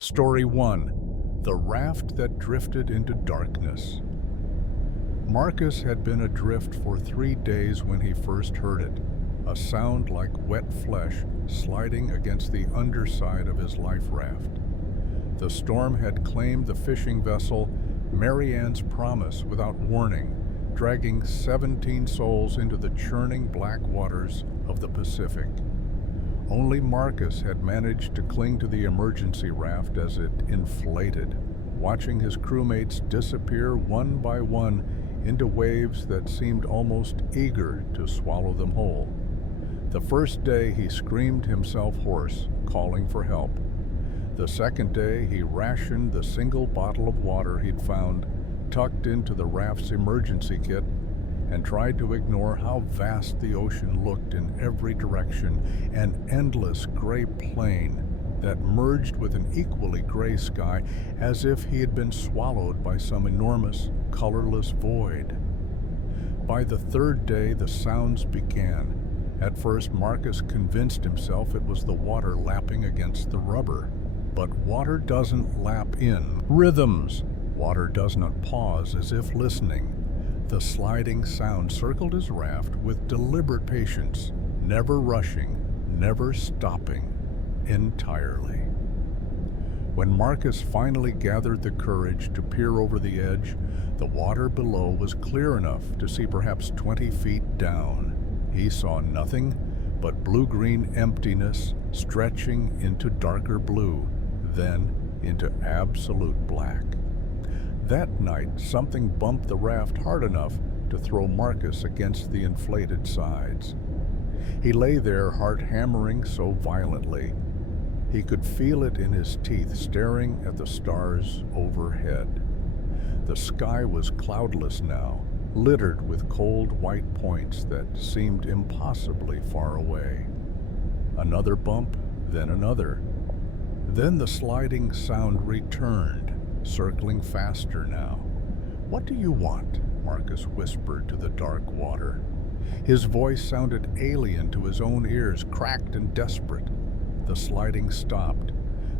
Story 1. The Raft That Drifted into Darkness. Marcus had been adrift for 3 days when he first heard it, a sound like wet flesh sliding against the underside of his life raft. The storm had claimed the fishing vessel Meridian's Promise without warning, dragging 17 souls into the churning black waters of the Pacific. Only Marcus had managed to cling to the emergency raft as it inflated, watching his crewmates disappear one by one into waves that seemed almost eager to swallow them whole. The first day he screamed himself hoarse, calling for help. The second day he rationed the single bottle of water he'd found tucked into the raft's emergency kit and tried to ignore how vast the ocean looked in every direction, an endless gray plain that merged with an equally gray sky, as if he had been swallowed by some enormous, colorless void. By the third day, the sounds began. At first, Marcus convinced himself it was the water lapping against the rubber. But water doesn't lap in rhythms. Water does not pause as if listening. The sliding sound circled his raft with deliberate patience, never rushing, never stopping entirely. When Marcus finally gathered the courage to peer over the edge, the water below was clear enough to see perhaps 20 feet down. He saw nothing but blue-green emptiness stretching into darker blue, then into absolute black. That night, something bumped the raft hard enough to throw Marcus against the inflated sides. He lay there, heart hammering so violently. He could feel it in his teeth, staring at the stars overhead. The sky was cloudless now, littered with cold white points that seemed impossibly far away. Another bump, then another. Then the sliding sound returned, circling faster now. "What do you want?" Marcus whispered to the dark water. His voice sounded alien to his own ears, cracked and desperate. The sliding stopped.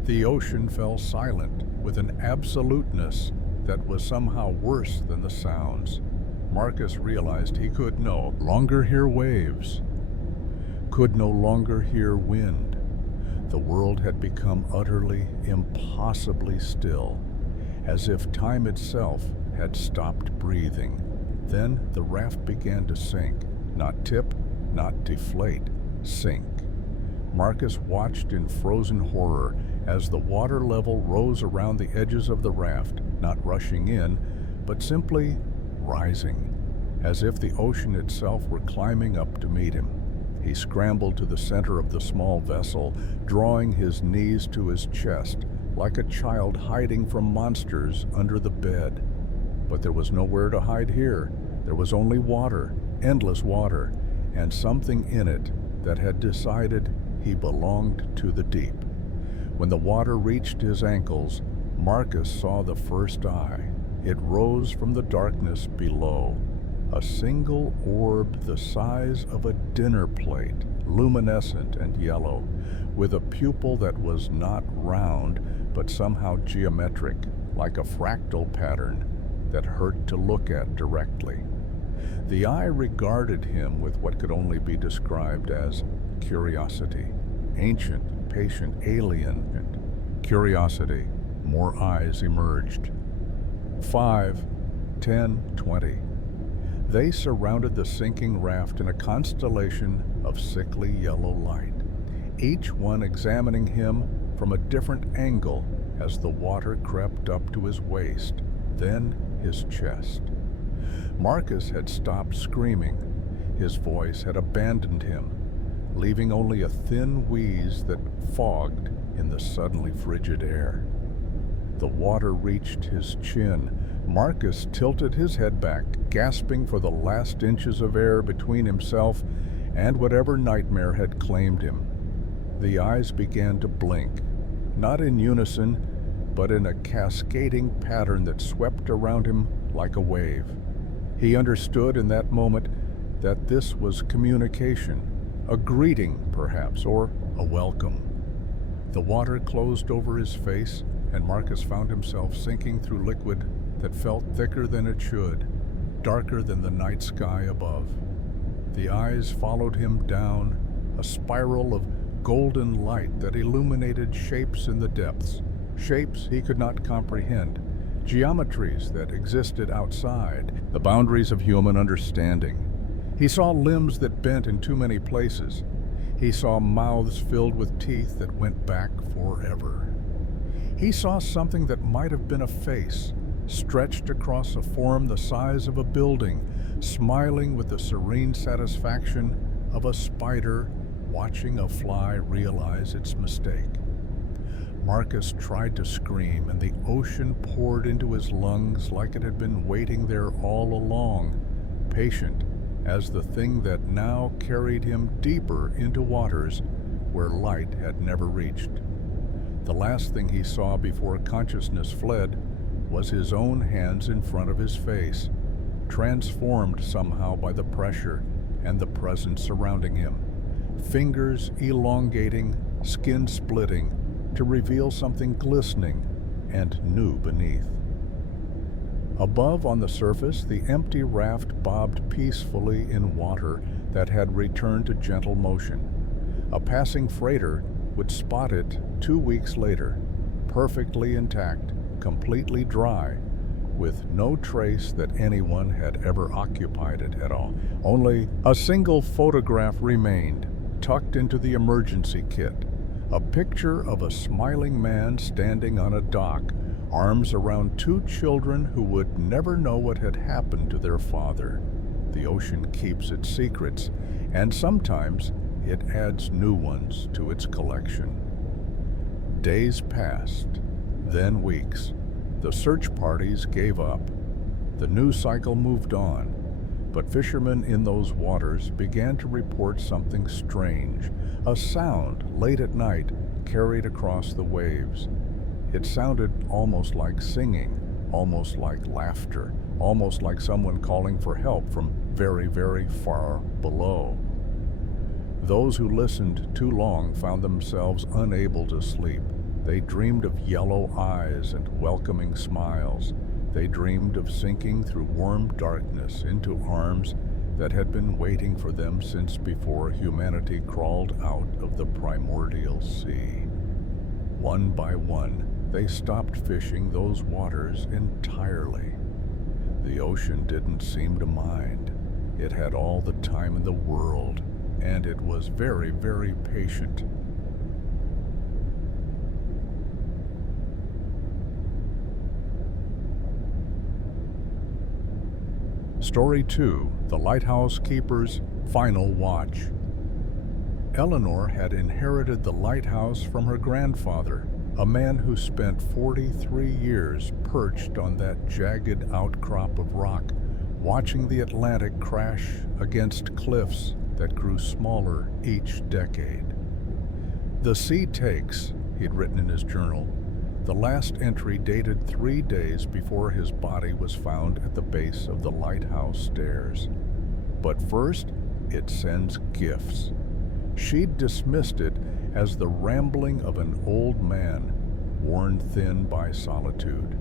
The ocean fell silent with an absoluteness that was somehow worse than the sounds. Marcus realized he could no longer hear waves, could no longer hear wind. The world had become utterly, impossibly still, as if time itself had stopped breathing. Then the raft began to sink, not tip, not deflate, sink. Marcus watched in frozen horror as the water level rose around the edges of the raft, not rushing in, but simply rising, as if the ocean itself were climbing up to meet him. He scrambled to the center of the small vessel, drawing his knees to his chest, like a child hiding from monsters under the bed. But there was nowhere to hide here. There was only water, endless water, and something in it that had decided he belonged to the deep. When the water reached his ankles, Marcus saw the first eye. It rose from the darkness below, a single orb the size of a dinner plate, luminescent and yellow, with a pupil that was not round, but somehow geometric, like a fractal pattern that hurt to look at directly. The eye regarded him with what could only be described as curiosity. Ancient, patient, alien, and curiosity. More eyes emerged. 5, 10, 20. They surrounded the sinking raft in a constellation of sickly yellow light, each one examining him from a different angle as the water crept up to his waist, then his chest. Marcus had stopped screaming. His voice had abandoned him, leaving only a thin wheeze that fogged in the suddenly frigid air. The water reached his chin. Marcus tilted his head back, gasping for the last inches of air between himself and whatever nightmare had claimed him. The eyes began to blink, not in unison, but in a cascading pattern that swept around him like a wave. He understood in that moment that this was communication, a greeting perhaps, or a welcome. The water closed over his face, and Marcus found himself sinking through liquid that felt thicker than it should, darker than the night sky above. The eyes followed him down, a spiral of golden light that illuminated shapes in the depths, shapes he could not comprehend, geometries that existed outside the boundaries of human understanding. He saw limbs that bent in too many places. He saw mouths filled with teeth that went back forever. He saw something that might have been a face, stretched across a form the size of a building, smiling with the serene satisfaction of a spider watching a fly realize its mistake. Marcus tried to scream, and the ocean poured into his lungs like it had been waiting there all along, patient as the thing that now carried him deeper into waters where light had never reached. The last thing he saw before consciousness fled was his own hands in front of his face, transformed somehow by the pressure and the presence surrounding him. Fingers elongating, skin splitting, to reveal something glistening and new beneath. Above on the surface, the empty raft bobbed peacefully in water that had returned to gentle motion. A passing freighter would spot it 2 weeks later, perfectly intact, completely dry, with no trace that anyone had ever occupied it at all. Only a single photograph remained, tucked into the emergency kit. A picture of a smiling man standing on a dock, arms around 2 children who would never know what had happened to their father. The ocean keeps its secrets, and sometimes it adds new ones to its collection. Days passed, then weeks. The search parties gave up. The news cycle moved on, but fishermen in those waters began to report something strange. A sound late at night carried across the waves. It sounded almost like singing, almost like laughter, almost like someone calling for help from very, very far below. Those who listened too long found themselves unable to sleep. They dreamed of yellow eyes and welcoming smiles. They dreamed of sinking through warm darkness into arms that had been waiting for them since before humanity crawled out of the primordial sea. One by one, they stopped fishing those waters entirely. The ocean didn't seem to mind. It had all the time in the world, and it was very, very patient. Story 2, The Lighthouse Keeper's Final Watch. Eleanor had inherited the lighthouse from her grandfather, a man who spent 43 years perched on that jagged outcrop of rock, watching the Atlantic crash against cliffs that grew smaller each decade. "The sea takes," he'd written in his journal. The last entry dated 3 days before his body was found at the base of the lighthouse stairs. But first, it sends gifts. She'd dismissed it as the rambling of an old man, worn thin by solitude.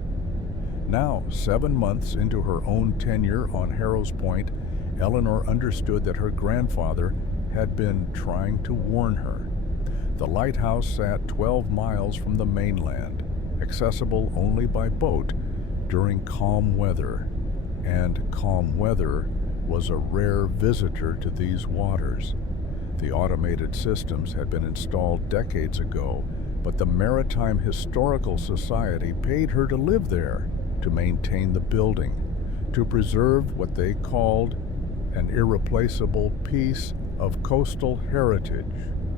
Now, 7 months into her own tenure on Harrow's Point, Eleanor understood that her grandfather had been trying to warn her. The lighthouse sat 12 miles from the mainland, accessible only by boat during calm weather, and calm weather was a rare visitor to these waters. The automated systems had been installed decades ago, but the Maritime Historical Society paid her to live there, to maintain the building, to preserve what they called an irreplaceable piece of coastal heritage.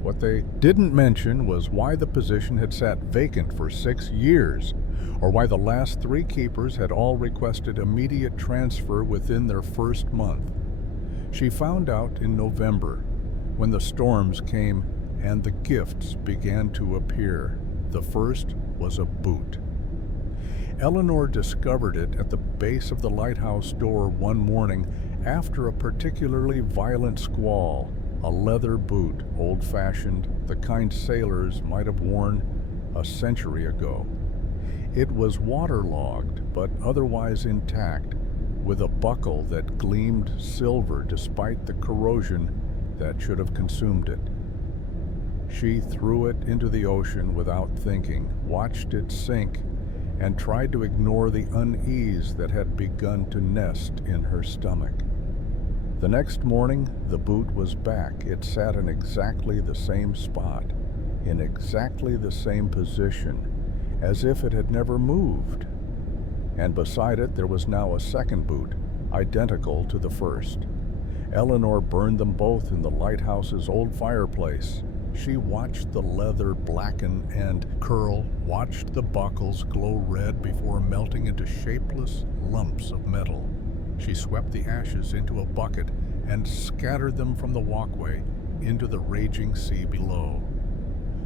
What they didn't mention was why the position had sat vacant for 6 years, or why the last 3 keepers had all requested immediate transfer within their first month. She found out in November, when the storms came and the gifts began to appear. The first was a boot. Eleanor discovered it at the base of the lighthouse door one morning after a particularly violent squall. A leather boot, old-fashioned, the kind sailors might have worn a century ago. It was waterlogged, but otherwise intact, with a buckle that gleamed silver despite the corrosion that should have consumed it. She threw it into the ocean without thinking, watched it sink, and tried to ignore the unease that had begun to nest in her stomach. The next morning, the boot was back. It sat in exactly the same spot, in exactly the same position, as if it had never moved. And beside it, there was now a second boot, identical to the first. Eleanor burned them both in the lighthouse's old fireplace. She watched the leather blacken and curl, watched the buckles glow red before melting into shapeless lumps of metal. She swept the ashes into a bucket and scattered them from the walkway into the raging sea below.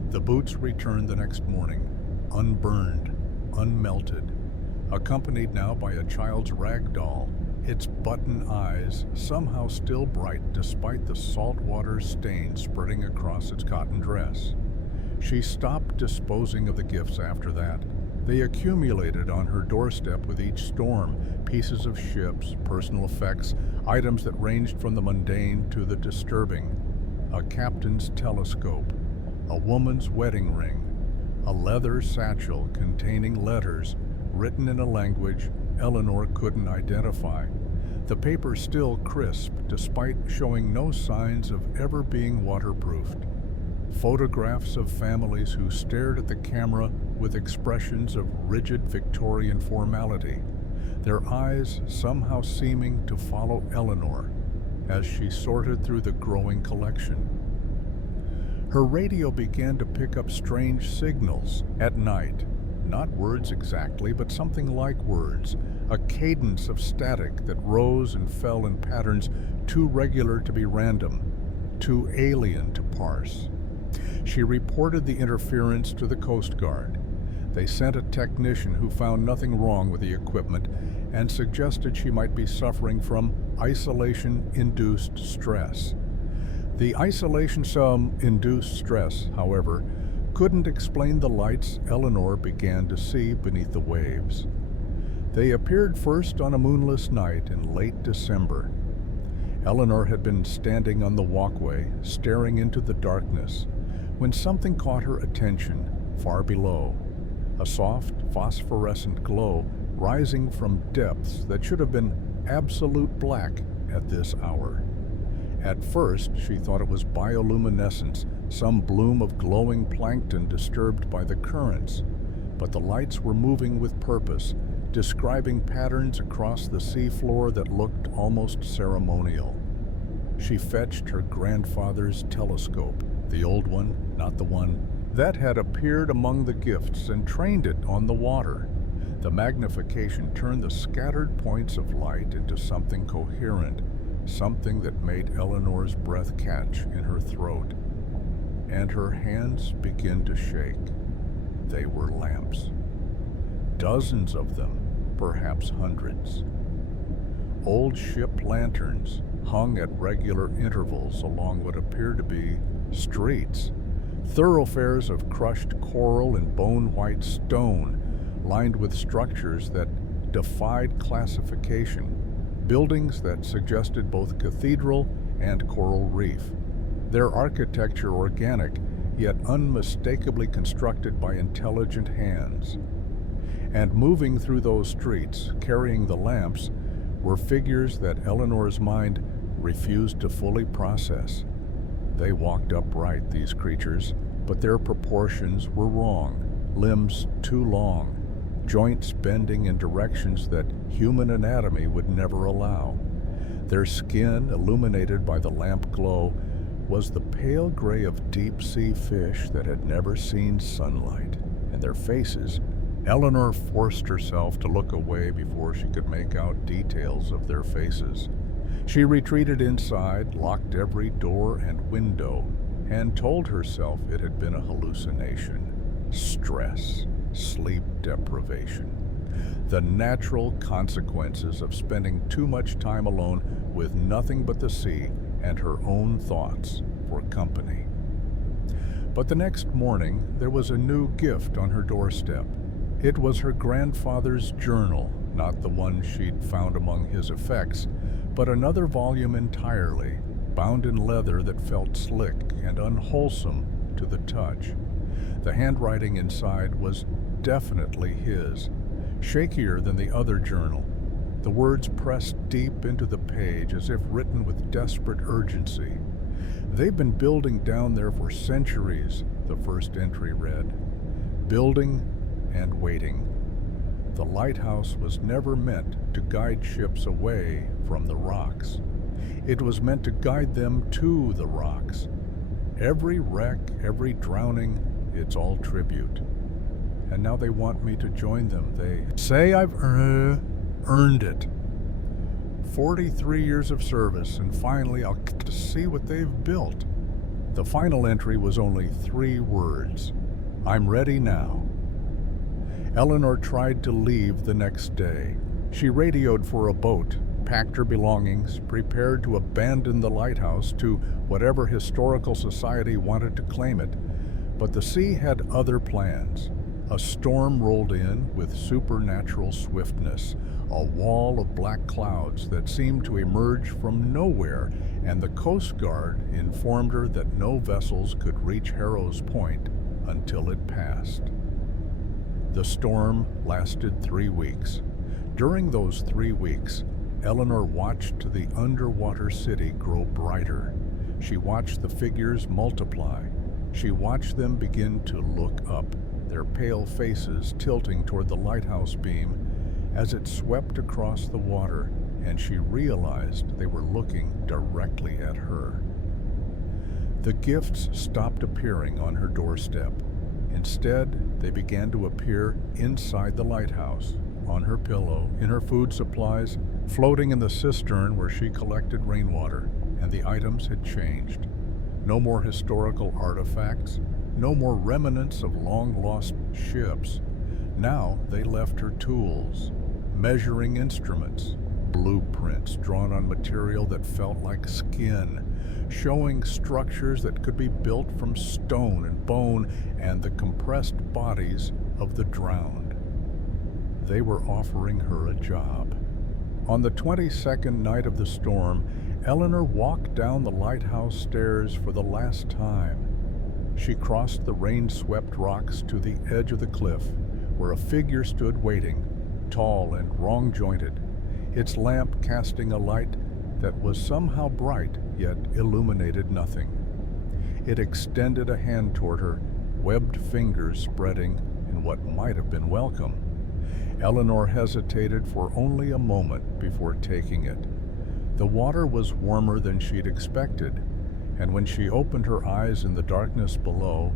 The boots returned the next morning, unburned, unmelted, accompanied now by a child's rag doll, its button eyes somehow still bright despite the saltwater stain spreading across its cotton dress. She stopped disposing of the gifts after that. They accumulated on her doorstep with each storm, pieces of ships, personal effects, items that ranged from the mundane to the disturbing. A captain's telescope, a woman's wedding ring, a leather satchel containing letters written in a language Eleanor couldn't identify. The paper still crisp, despite showing no signs of ever being waterproofed. Photographs of families who stared at the camera with expressions of rigid Victorian formality, their eyes somehow seeming to follow Eleanor as she sorted through the growing collection. Her radio began to pick up strange signals at night. Not words exactly, but something like words, a cadence of static that rose and fell in patterns too regular to be random, too alien to parse. She reported the interference to the Coast Guard. They sent a technician who found nothing wrong with the equipment and suggested she might be suffering from isolation-induced stress. The isolation-induced stress, however, couldn't explain the lights Eleanor began to see beneath the waves. They appeared first on a moonless night in late December. Eleanor had been standing on the walkway, staring into the darkness, when something caught her attention far below. A soft, phosphorescent glow rising from depths that should have been absolute black at this hour. At first, she thought it was bioluminescence, some bloom of glowing plankton disturbed by the currents. But the lights were moving with purpose, describing patterns across the seafloor that looked almost ceremonial. She fetched her grandfather's telescope, the old one, not the one that had appeared among the gifts, and trained it on the water. The magnification turned the scattered points of light into something coherent, something that made Eleanor's breath catch in her throat. And her hands began to shake. They were lamps. Dozens of them, perhaps hundreds. Old ship lanterns hung at regular intervals along what appeared to be streets, thoroughfares of crushed coral and bone-white stone, lined with structures that defied classification, buildings that suggested both cathedral and coral reef, their architecture organic, yet unmistakably constructed by intelligent hands. And moving through those streets, carrying the lamps, were figures that Eleanor's mind refused to fully process. They walked upright, these creatures, but their proportions were wrong, limbs too long, joints bending in directions that human anatomy would never allow. Their skin, illuminated by the lamp glow, was the pale gray of deep-sea fish that had never seen sunlight, and their faces, Eleanor forced herself to look away before she could make out details of their faces. She retreated inside, locked every door and window, and told herself it had been a hallucination. Stress, sleep deprivation. The natural consequences of spending too much time alone with nothing but the sea and her own thoughts for company. But the next morning, there was a new gift on her doorstep. It was her grandfather's journal, not the one she'd found among his effects, but another volume entirely, bound in leather that felt slick and unwholesome to the touch. The handwriting inside was definitely his, shakier than the other journal. The words pressed deep into the page as if written with desperate urgency. "They've been building down there for centuries," the first entry read. "Building and waiting. The lighthouse was never meant to guide ships away from the rocks. It was meant to guide them to the rocks. Every wreck, every drowning, it's all tribute. And now they want me to join them. They say I've earned it. 43 years of service, and finally I'll get to see what they've built." The final entry was only 3 words. "I'm ready now." Eleanor tried to leave the next day. She radioed for a boat, packed her belongings, prepared to abandon the lighthouse to whatever historical society wanted to claim it. But the sea had other plans. A storm rolled in with supernatural swiftness, a wall of black clouds that seemed to emerge from nowhere, and the Coast Guard informed her that no vessels could reach Harrow's Point until it passed. The storm lasted 3 weeks. During those 3 weeks, Eleanor watched the underwater city grow brighter. She watched the figures multiply. She watched them begin to look up, their pale faces tilting toward the lighthouse beam as it swept across the water, and she realized they were looking directly at her. The gifts stopped appearing on her doorstep. Instead, they began to appear inside the lighthouse, on her pillow, in her food supplies, floating in the cistern where she collected rainwater, and the items had changed. No more historical artifacts, no more remnants of long-lost ships. Now they left her tools, measuring instruments, blueprints drawn on material that felt like skin, showing structures that could be built from stone and bone and the compressed bodies of the drowned. They were offering her a job. On the 22nd night of the storm, Eleanor walked down the lighthouse stairs for the last time. She crossed the rain-swept rocks to the edge of the cliff, where a figure stood waiting, tall and wrong-jointed, its lamp casting a light that was somehow bright, yet illuminated nothing. It extended a hand toward her, webbed fingers spreading in what might have been welcome. Eleanor hesitated for only a moment before taking it. The water was warmer than she'd expected, and when she opened her eyes in the darkness below,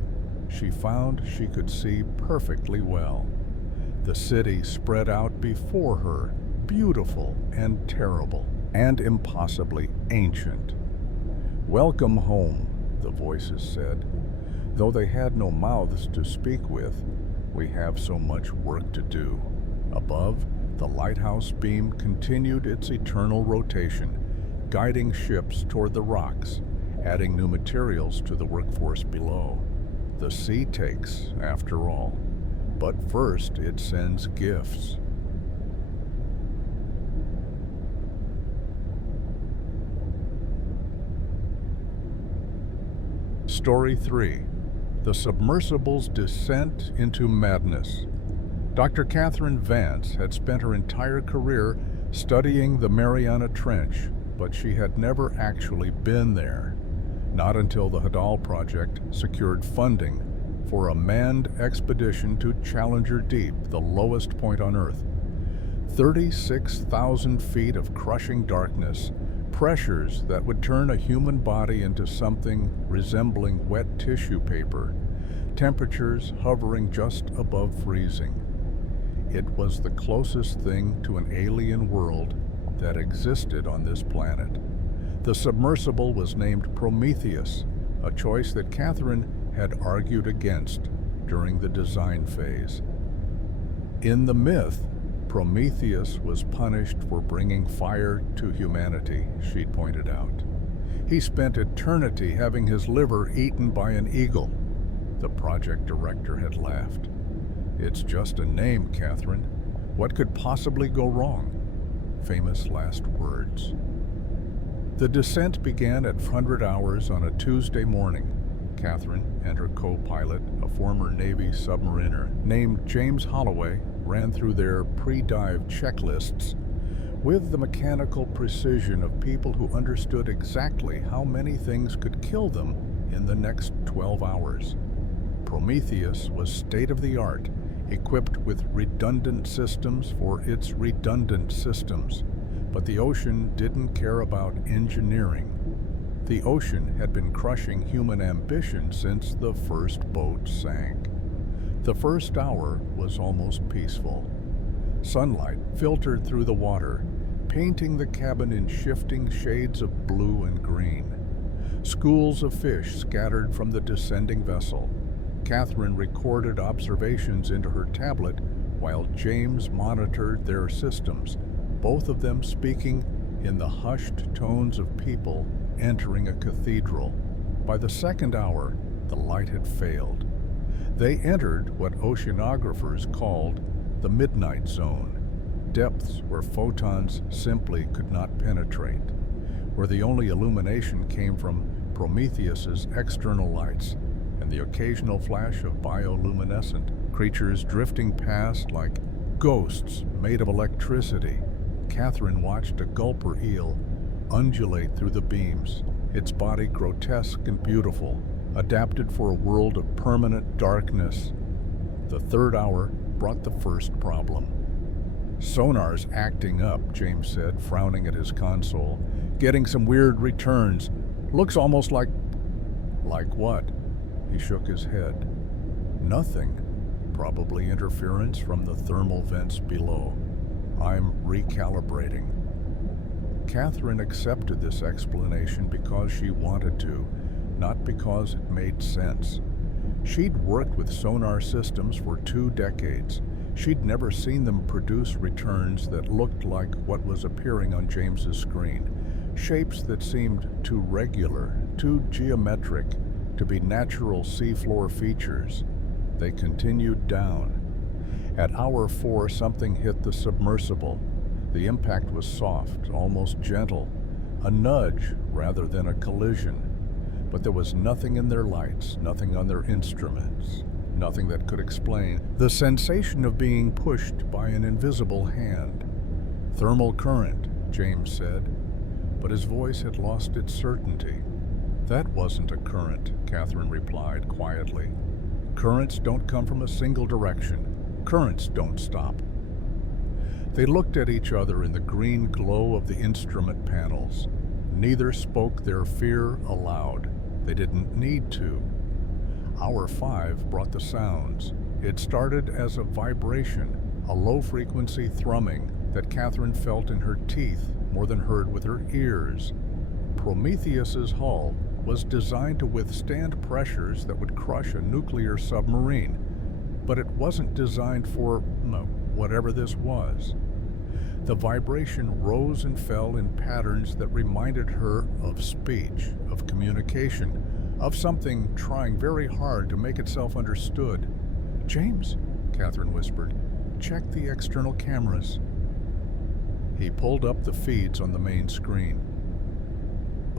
she found she could see perfectly well. The city spread out before her, beautiful and terrible, and impossibly ancient. "Welcome home," the voices said. "Though they had no mouths to speak with, we have so much work to do." Above, the lighthouse beam continued its eternal rotation, guiding ships toward the rocks, adding new materials to the workforce below. The sea takes, after all. But first, it sends gifts. Story 3. The Submersible's Descent into Madness. Dr. Catherine Vance had spent her entire career studying the Mariana Trench, but she had never actually been there. Not until the Hadal Project secured funding for a manned expedition to Challenger Deep, the lowest point on Earth. 36,000 feet of crushing darkness, pressures that would turn a human body into something resembling wet tissue paper, temperatures hovering just above freezing. It was the closest thing to an alien world that existed on this planet. The submersible was named Prometheus, a choice that Catherine had argued against during the design phase. In the myth, Prometheus was punished for bringing fire to humanity, she'd pointed out. He spent eternity having his liver eaten by an eagle. The project director had laughed. It's just a name, Catherine. What could possibly go wrong? Famous last words. The descent began at 100 hours on a Tuesday morning. Catherine and her co-pilot, a former Navy submariner named James Holloway, ran through their pre-dive checklists with the mechanical precision of people who understood exactly how many things could kill them in the next 12 hours. Prometheus was state-of-the-art, equipped with redundant systems for its redundant systems. But the ocean didn't care about engineering. The ocean had been crushing human ambition since the first boat sank. The first hour was almost peaceful. Sunlight filtered through the water, painting the cabin in shifting shades of blue and green. Schools of fish scattered from the descending vessel. Catherine recorded observations into her tablet while James monitored their systems, both of them speaking in the hushed tones of people entering a cathedral. By the second hour, the light had failed. They entered what oceanographers called the midnight zone, depths where photons simply could not penetrate, where the only illumination came from Prometheus's external lights and the occasional flash of bioluminescent creatures drifting past like ghosts made of electricity. Catherine watched a gulper eel undulate through the beams, its body grotesque and beautiful, adapted for a world of permanent darkness. The third hour brought the first problem. "Sonar's acting up," James said, frowning at his console. "Getting some weird returns. Looks almost like..." "Like what?" He shook his head. "Nothing. Probably interference from the thermal vents below. I'm recalibrating." Catherine accepted this explanation because she wanted to, not because it made sense. She'd worked with sonar systems for 2 decades. She'd never seen them produce returns that looked like what was appearing on James's screen. Shapes that seemed too regular, too geometric, to be natural seafloor features. They continued down. At hour 4, something hit the submersible. The impact was soft, almost gentle, a nudge rather than a collision. But there was nothing in their lights, nothing on their instruments, nothing that could explain the sensation of being pushed by an invisible hand. "Thermal current," James said, but his voice had lost its certainty. "That wasn't a current," Catherine replied quietly. "Currents don't come from a single direction. Currents don't stop." They looked at each other in the green glow of the instrument panels. Neither spoke their fear aloud. They didn't need to. Hour 5 brought the sounds. It started as a vibration, a low-frequency thrumming that Catherine felt in her teeth more than heard with her ears. Prometheus's hull was designed to withstand pressures that would crush a nuclear submarine, but it wasn't designed for whatever this was. The vibration rose and fell in patterns that reminded her of speech, of communication, of something trying very hard to make itself understood. "James," Catherine whispered, "check the external cameras." He pulled up the feeds on the main screen.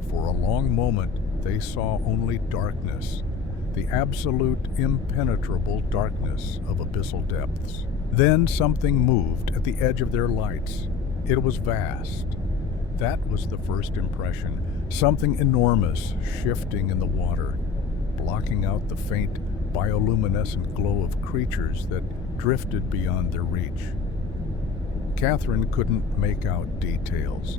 For a long moment, they saw only darkness, the absolute impenetrable darkness of abyssal depths. Then something moved at the edge of their lights. It was vast. That was the first impression, something enormous shifting in the water, blocking out the faint bioluminescent glow of creatures that drifted beyond their reach. Catherine couldn't make out details.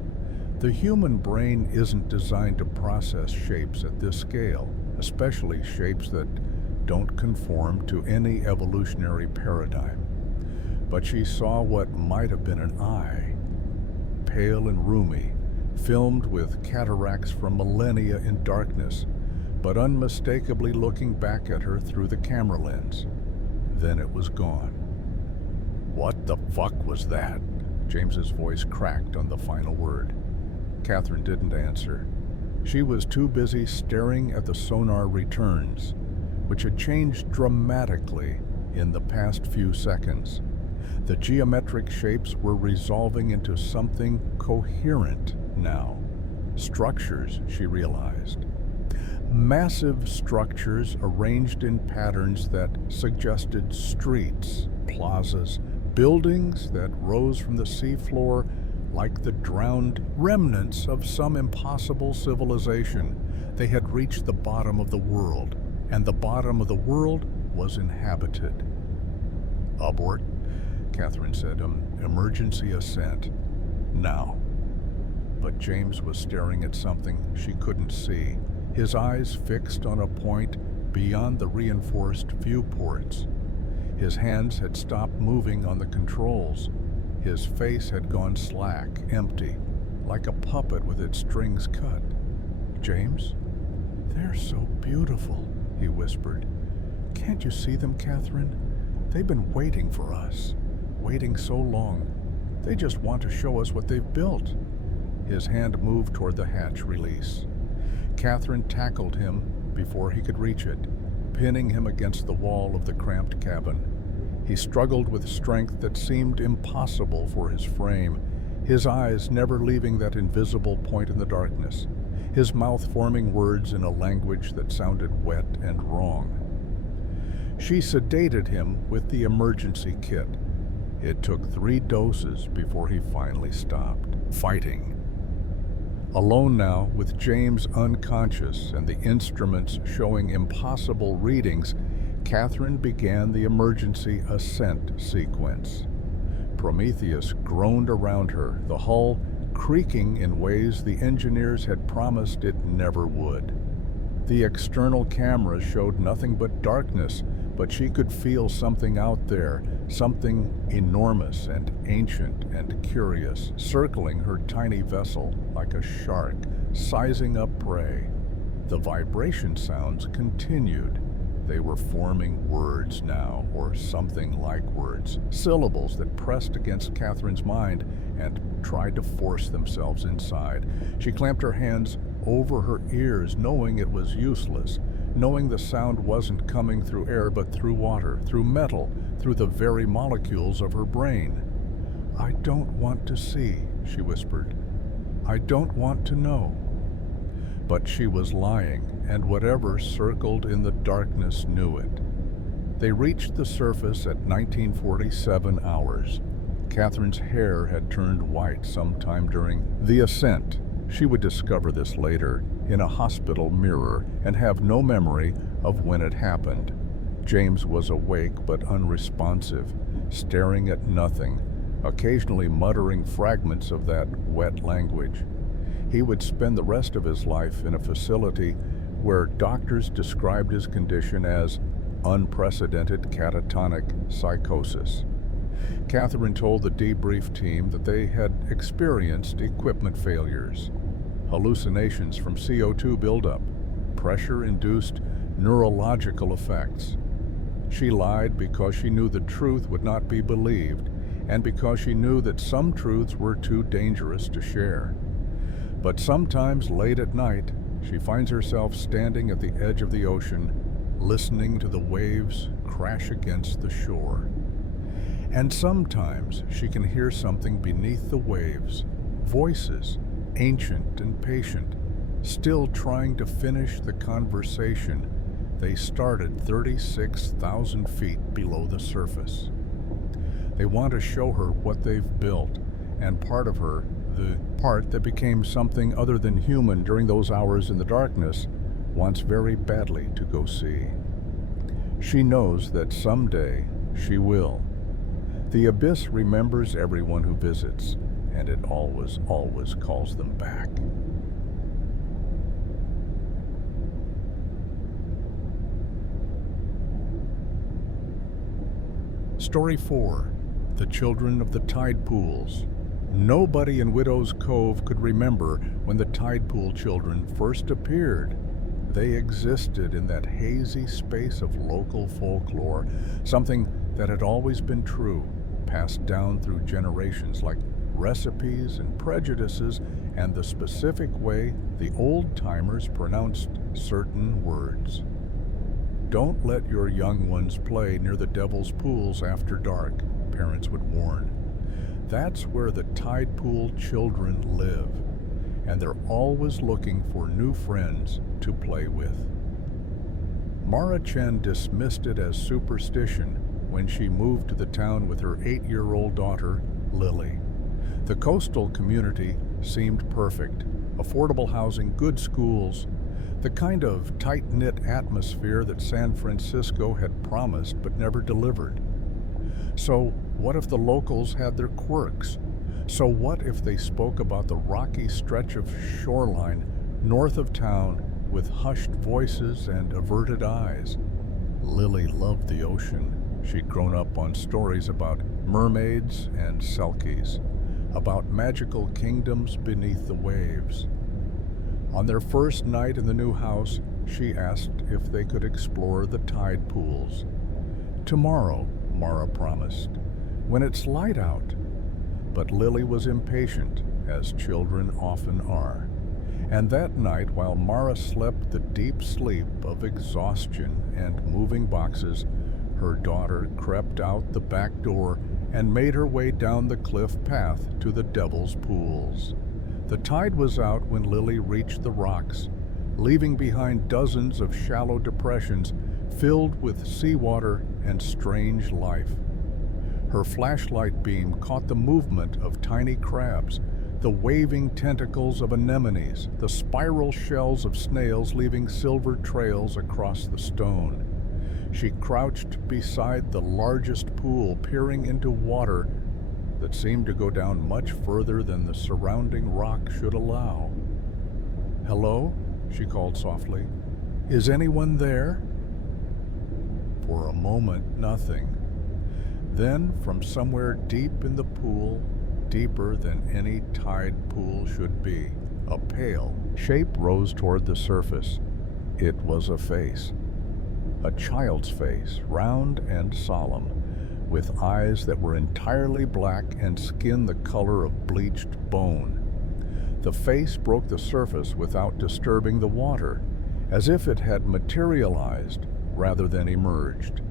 The human brain isn't designed to process shapes at this scale, especially shapes that don't conform to any evolutionary paradigm. But she saw what might have been an eye, pale and roomy, filmed with cataracts from millennia in darkness, but unmistakably looking back at her through the camera lens. Then it was gone. "What the fuck was that?" James's voice cracked on the final word. Catherine didn't answer. She was too busy staring at the sonar returns, which had changed dramatically in the past few seconds. The geometric shapes were resolving into something coherent now. Structures, she realized. Massive structures arranged in patterns that suggested streets, plazas, buildings that rose from the seafloor like the drowned remnants of some impossible civilization. They had reached the bottom of the world, and the bottom of the world was inhabited. "Abort," Catherine said, "emergency ascent. Now." But James was staring at something she couldn't see, his eyes fixed on a point beyond the reinforced viewports. His hands had stopped moving on the controls. His face had gone slack, empty, like a puppet with its strings cut. "James, they're so beautiful," he whispered. "Can't you see them, Catherine? They've been waiting for us, waiting so long. They just want to show us what they've built." His hand moved toward the hatch release. Catherine tackled him before he could reach it, pinning him against the wall of the cramped cabin. He struggled with strength that seemed impossible for his frame, his eyes never leaving that invisible point in the darkness, his mouth forming words in a language that sounded wet and wrong. She sedated him with the emergency kit. It took 3 doses before he finally stopped fighting. Alone now, with James unconscious and the instruments showing impossible readings, Catherine began the emergency ascent sequence. Prometheus groaned around her, the hull creaking in ways the engineers had promised it never would. The external cameras showed nothing but darkness, but she could feel something out there, something enormous and ancient and curious, circling her tiny vessel like a shark, sizing up prey. The vibration sounds continued. They were forming words now, or something like words, syllables that pressed against Catherine's mind and tried to force themselves inside. She clamped her hands over her ears, knowing it was useless, knowing the sound wasn't coming through air but through water, through metal, through the very molecules of her brain. "I don't want to see," she whispered. "I don't want to know." But she was lying, and whatever circled in the darkness knew it. They reached the surface at 1947 hours. Catherine's hair had turned white sometime during the ascent. She would discover this later in a hospital mirror and have no memory of when it happened. James was awake but unresponsive, staring at nothing, occasionally muttering fragments of that wet language. He would spend the rest of his life in a facility where doctors described his condition as unprecedented catatonic psychosis. Catherine told the debrief team that they had experienced equipment failures, hallucinations from CO2 buildup, pressure-induced neurological effects. She lied because she knew the truth would not be believed, and because she knew that some truths were too dangerous to share. But sometimes late at night, she finds herself standing at the edge of the ocean, listening to the waves crash against the shore. And sometimes she can hear something beneath the waves, voices, ancient and patient, still trying to finish the conversation they started 36,000 feet below the surface. They want to show her what they've built, and part of her, the part that became something other than human during those hours in the darkness, wants very badly to go see. She knows that someday she will. The abyss remembers everyone who visits, and it always calls them back. Story 4. The Children of the Tide Pools. Nobody in Widow's Cove could remember when the tide pool children first appeared. They existed in that hazy space of local folklore, something that had always been true, passed down through generations like recipes and prejudices and the specific way the old-timers pronounced certain words. "Don't let your young ones play near the devil's pools after dark," parents would warn. "That's where the tide pool children live, and they're always looking for new friends to play with." Mara Chen dismissed it as superstition when she moved to the town with her 8-year-old daughter, Lily. The coastal community seemed perfect. Affordable housing, good schools, the kind of tight-knit atmosphere that San Francisco had promised but never delivered. So what if the locals had their quirks? So what if they spoke about the rocky stretch of shoreline north of town with hushed voices and averted eyes? Lily loved the ocean. She'd grown up on stories about mermaids and selkies, about magical kingdoms beneath the waves. On their first night in the new house, she asked if they could explore the tide pools. "Tomorrow," Mara promised, "when it's light out." But Lily was impatient, as children often are. And that night, while Mara slept the deep sleep of exhaustion and moving boxes, her daughter crept out the back door and made her way down the cliff path to the Devil's Pools. The tide was out when Lily reached the rocks, leaving behind dozens of shallow depressions filled with seawater and strange life. Her flashlight beam caught the movement of tiny crabs, the waving tentacles of anemones, the spiral shells of snails leaving silver trails across the stone. She crouched beside the largest pool, peering into water that seemed to go down much further than the surrounding rock should allow. "Hello?" she called softly. "Is anyone there?" For a moment, nothing. Then, from somewhere deep in the pool, deeper than any tide pool should be, a pale shape rose toward the surface. It was a face. A child's face, round and solemn, with eyes that were entirely black and skin the color of bleached bone. The face broke the surface without disturbing the water, as if it had materialized rather than emerged.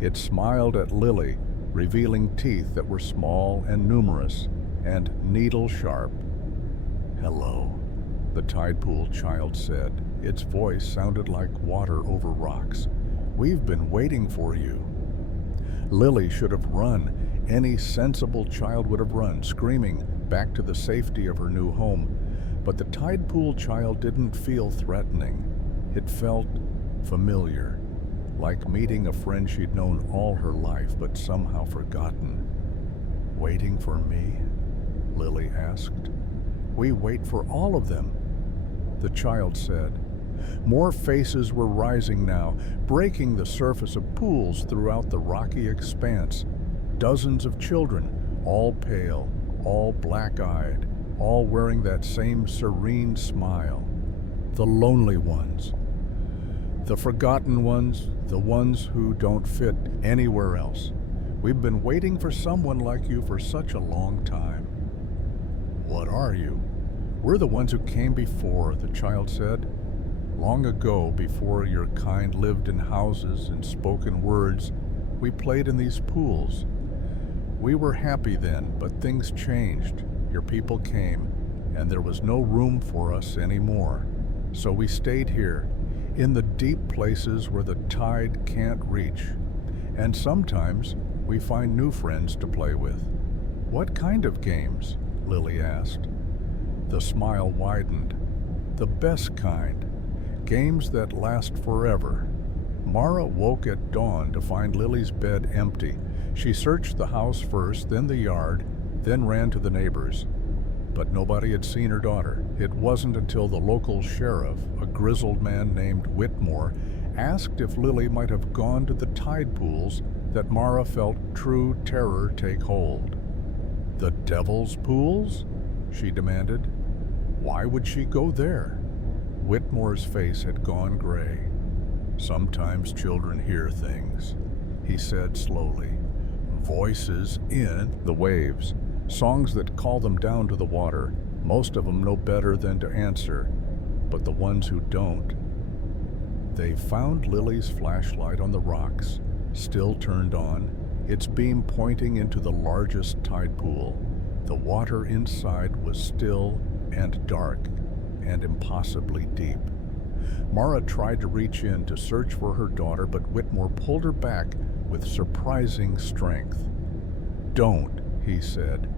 It smiled at Lily, revealing teeth that were small and numerous, and needle-sharp. "Hello," the tide pool child said. Its voice sounded like water over rocks. "We've been waiting for you." Lily should have run. Any sensible child would have run, screaming back to the safety of her new home. But the tide pool child didn't feel threatening. It felt familiar, like meeting a friend she'd known all her life but somehow forgotten. "Waiting for me?" Lily asked. "We wait for all of them," the child said. More faces were rising now, breaking the surface of pools throughout the rocky expanse. Dozens of children, all pale, all black-eyed, all wearing that same serene smile. The lonely ones. The forgotten ones, the ones who don't fit anywhere else. "We've been waiting for someone like you for such a long time." "What are you?" "We're the ones who came before," the child said. "Long ago, before your kind lived in houses and spoken words, we played in these pools. We were happy then, but things changed. Your people came, and there was no room for us anymore. So we stayed here, in the deep places where the tide can't reach. And sometimes we find new friends to play with." "What kind of games?" Lily asked. The smile widened. "The best kind. Games that last forever." Mara woke at dawn to find Lily's bed empty. She searched the house first, then the yard, then ran to the neighbors. But nobody had seen her daughter. It wasn't until the local sheriff, a grizzled man named Whitmore, asked if Lily might have gone to the tide pools that Mara felt true terror take hold. "The Devil's Pools?" she demanded. "Why would she go there?" Whitmore's face had gone gray. "Sometimes children hear things," he said slowly. "Voices in the waves. songs that call them down to the water. Most of them know better than to answer, but the ones who don't. They found Lily's flashlight on the rocks, still turned on, its beam pointing into the largest tide pool. The water inside was still and dark and impossibly deep. Mara tried to reach in to search for her daughter, but Whitmore pulled her back with surprising strength. "Don't," he said.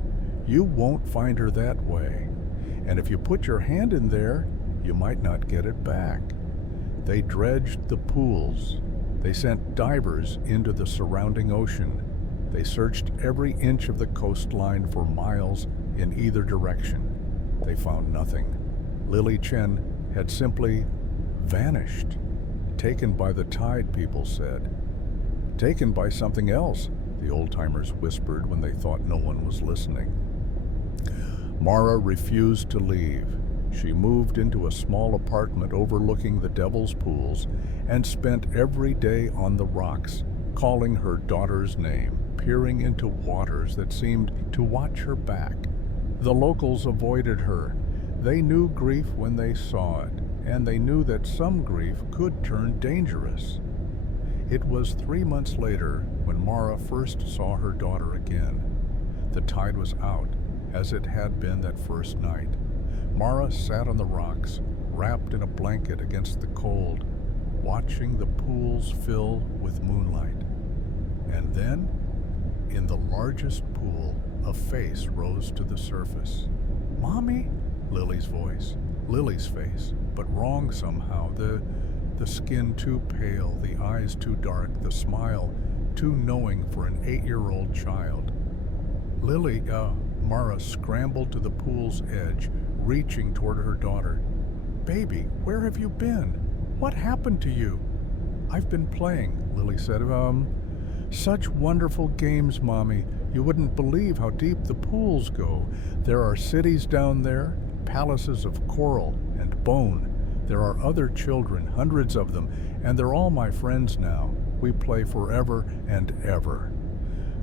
"You won't find her that way. And if you put your hand in there, you might not get it back." They dredged the pools. They sent divers into the surrounding ocean. They searched every inch of the coastline for miles in either direction. They found nothing. Lily Chen had simply vanished. Taken by the tide, people said. Taken by something else, the old-timers whispered when they thought no one was listening. Mara refused to leave. She moved into a small apartment overlooking the Devil's Pools and spent every day on the rocks, calling her daughter's name, peering into waters that seemed to watch her back. The locals avoided her. They knew grief when they saw it, and they knew that some grief could turn dangerous. It was 3 months later when Mara first saw her daughter again. The tide was out, as it had been that first night. Mara sat on the rocks, wrapped in a blanket against the cold, watching the pools fill with moonlight. And then, in the largest pool, a face rose to the surface. "Mommy?" Lily's voice. Lily's face, but wrong somehow. The skin too pale, the eyes too dark, the smile too knowing for an 8-year-old child. Lily, Mara scrambled to the pool's edge, reaching toward her daughter. "Baby, where have you been? What happened to you?" "I've been playing," Lily said. Such wonderful games, Mommy. You wouldn't believe how deep the pools go. There are cities down there, palaces of coral and bone. There are other children, hundreds of them, and they're all my friends now. We play forever and ever."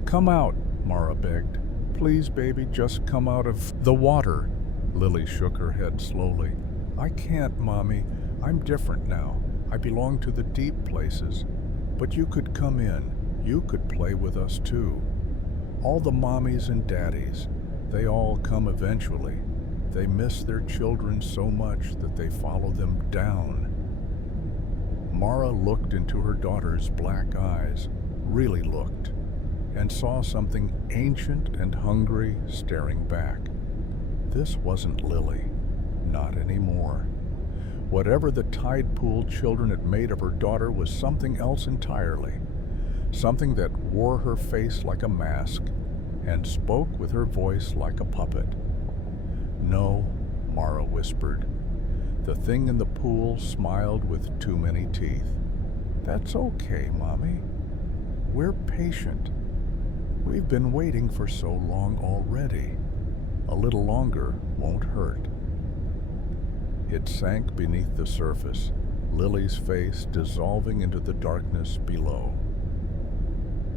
"Come out," Mara begged. "Please, baby, just come out of the water." Lily shook her head slowly. "I can't, Mommy. I'm different now. I belong to the deep places. But you could come in. You could play with us too. All the mommies and daddies, they all come eventually. They miss their children so much that they follow them down." Mara looked into her daughter's black eyes, really looked, and saw something ancient and hungry staring back. This wasn't Lily, not anymore. Whatever the tide pool children had made of her daughter was something else entirely. Something that wore her face like a mask and spoke with her voice like a puppet. "No," Mara whispered. The thing in the pool smiled with too many teeth. "That's okay, Mommy. We're patient. We've been waiting for so long already. A little longer won't hurt." It sank beneath the surface, Lily's face dissolving into the darkness below.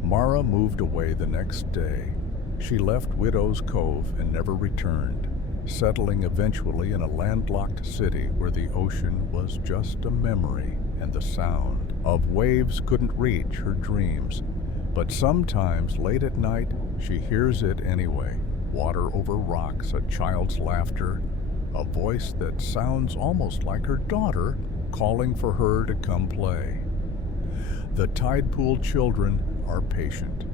Mara moved away the next day. She left Widow's Cove and never returned, settling eventually in a landlocked city where the ocean was just a memory and the sound of waves couldn't reach her dreams. But sometimes, late at night, she hears it anyway. Water over rocks, a child's laughter, a voice that sounds almost like her daughter calling for her to come play. The tide pool children are patient,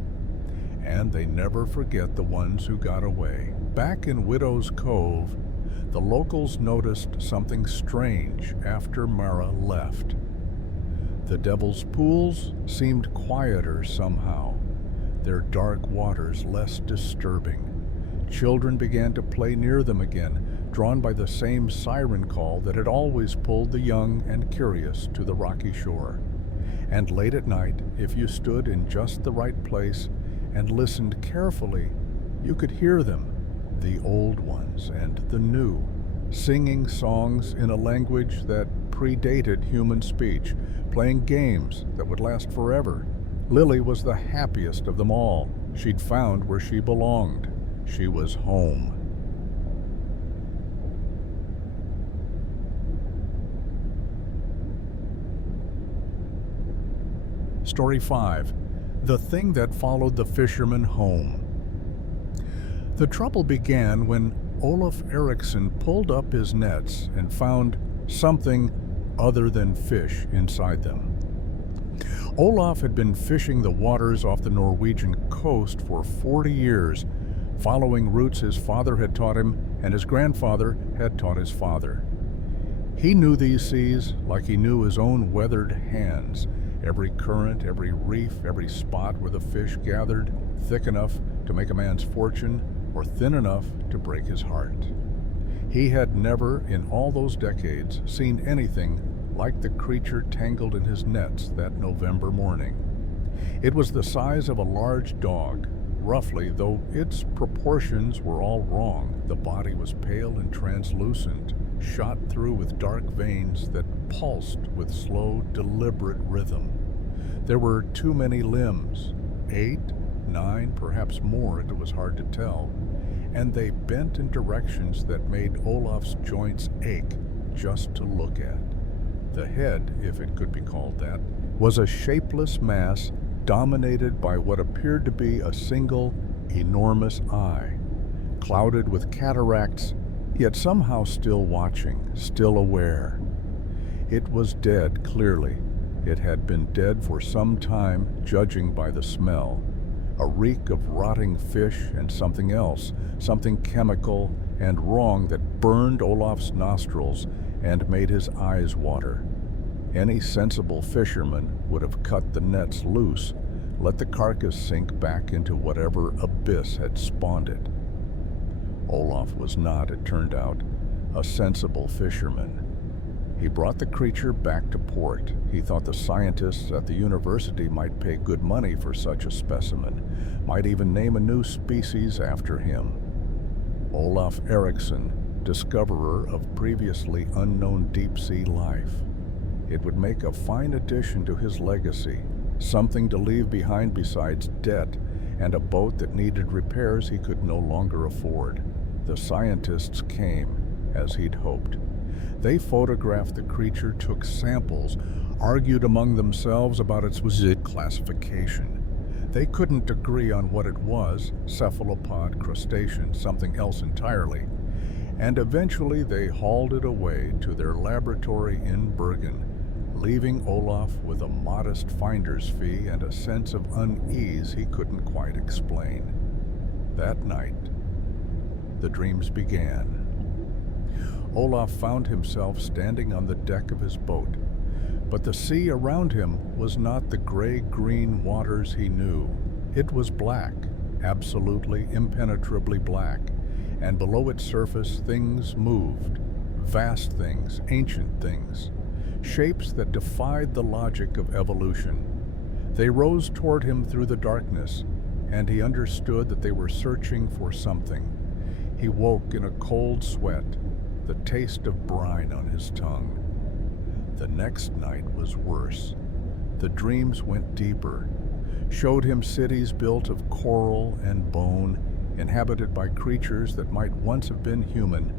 and they never forget the ones who got away. Back in Widow's Cove, the locals noticed something strange after Mara left. The Devil's Pools seemed quieter somehow, their dark waters less disturbing. Children began to play near them again, drawn by the same siren call that had always pulled the young and curious to the rocky shore. And late at night, if you stood in just the right place and listened carefully, you could hear them, the old ones and the new, singing songs in a language that predated human speech, playing games that would last forever. Lily was the happiest of them all. She'd found where she belonged. She was home. Story 5. The thing that followed the fisherman home. The trouble began when Olaf Eriksson pulled up his nets and found something other than fish inside them. Olaf had been fishing the waters off the Norwegian coast for 40 years, following routes his father had taught him and his grandfather had taught his father. He knew these seas like he knew his own weathered hands, every current, every reef, every spot where the fish gathered, thick enough to make a man's fortune or thin enough to break his heart. He had never, in all those decades, seen anything like the creature tangled in his nets that November morning. It was the size of a large dog, roughly, though its proportions were all wrong. The body was pale and translucent, shot through with dark veins that pulsed with slow, deliberate rhythm. There were too many limbs, 8, 9, perhaps more, it was hard to tell, and they bent in directions that made Olaf's joints ache just to look at. The head, if it could be called that, was a shapeless mass dominated by what appeared to be a single, enormous eye, clouded with cataracts, yet somehow still watching, still aware. It was dead, clearly. It had been dead for some time, judging by the smell. A reek of rotting fish and something else, something chemical and wrong that burned Olaf's nostrils and made his eyes water. Any sensible fisherman would have cut the nets loose, let the carcass sink back into whatever abyss had spawned it. Olaf was not, it turned out, a sensible fisherman. He brought the creature back to port. He thought the scientists at the university might pay good money for such a specimen, might even name a new species after him. Olaf Eriksson, discoverer of previously unknown deep-sea life. It would make a fine addition to his legacy, something to leave behind besides debt and a boat that needed repairs he could no longer afford. The scientists came, as he'd hoped. They photographed the creature, took samples, argued among themselves about its classification. They couldn't agree on what it was, cephalopod, crustacean, something else entirely. And eventually they hauled it away to their laboratory in Bergen, leaving Olaf with a modest finder's fee and a sense of unease he couldn't quite explain. That night, the dreams began. Olaf found himself standing on the deck of his boat, but the sea around him was not the gray-green waters he knew. It was black, absolutely impenetrably black, and below its surface things moved, vast things, ancient things, shapes that defied the logic of evolution. They rose toward him through the darkness, and he understood that they were searching for something. He woke in a cold sweat, the taste of brine on his tongue. The next night was worse. The dreams went deeper, showed him cities built of coral and bone, inhabited by creatures that might once have been human,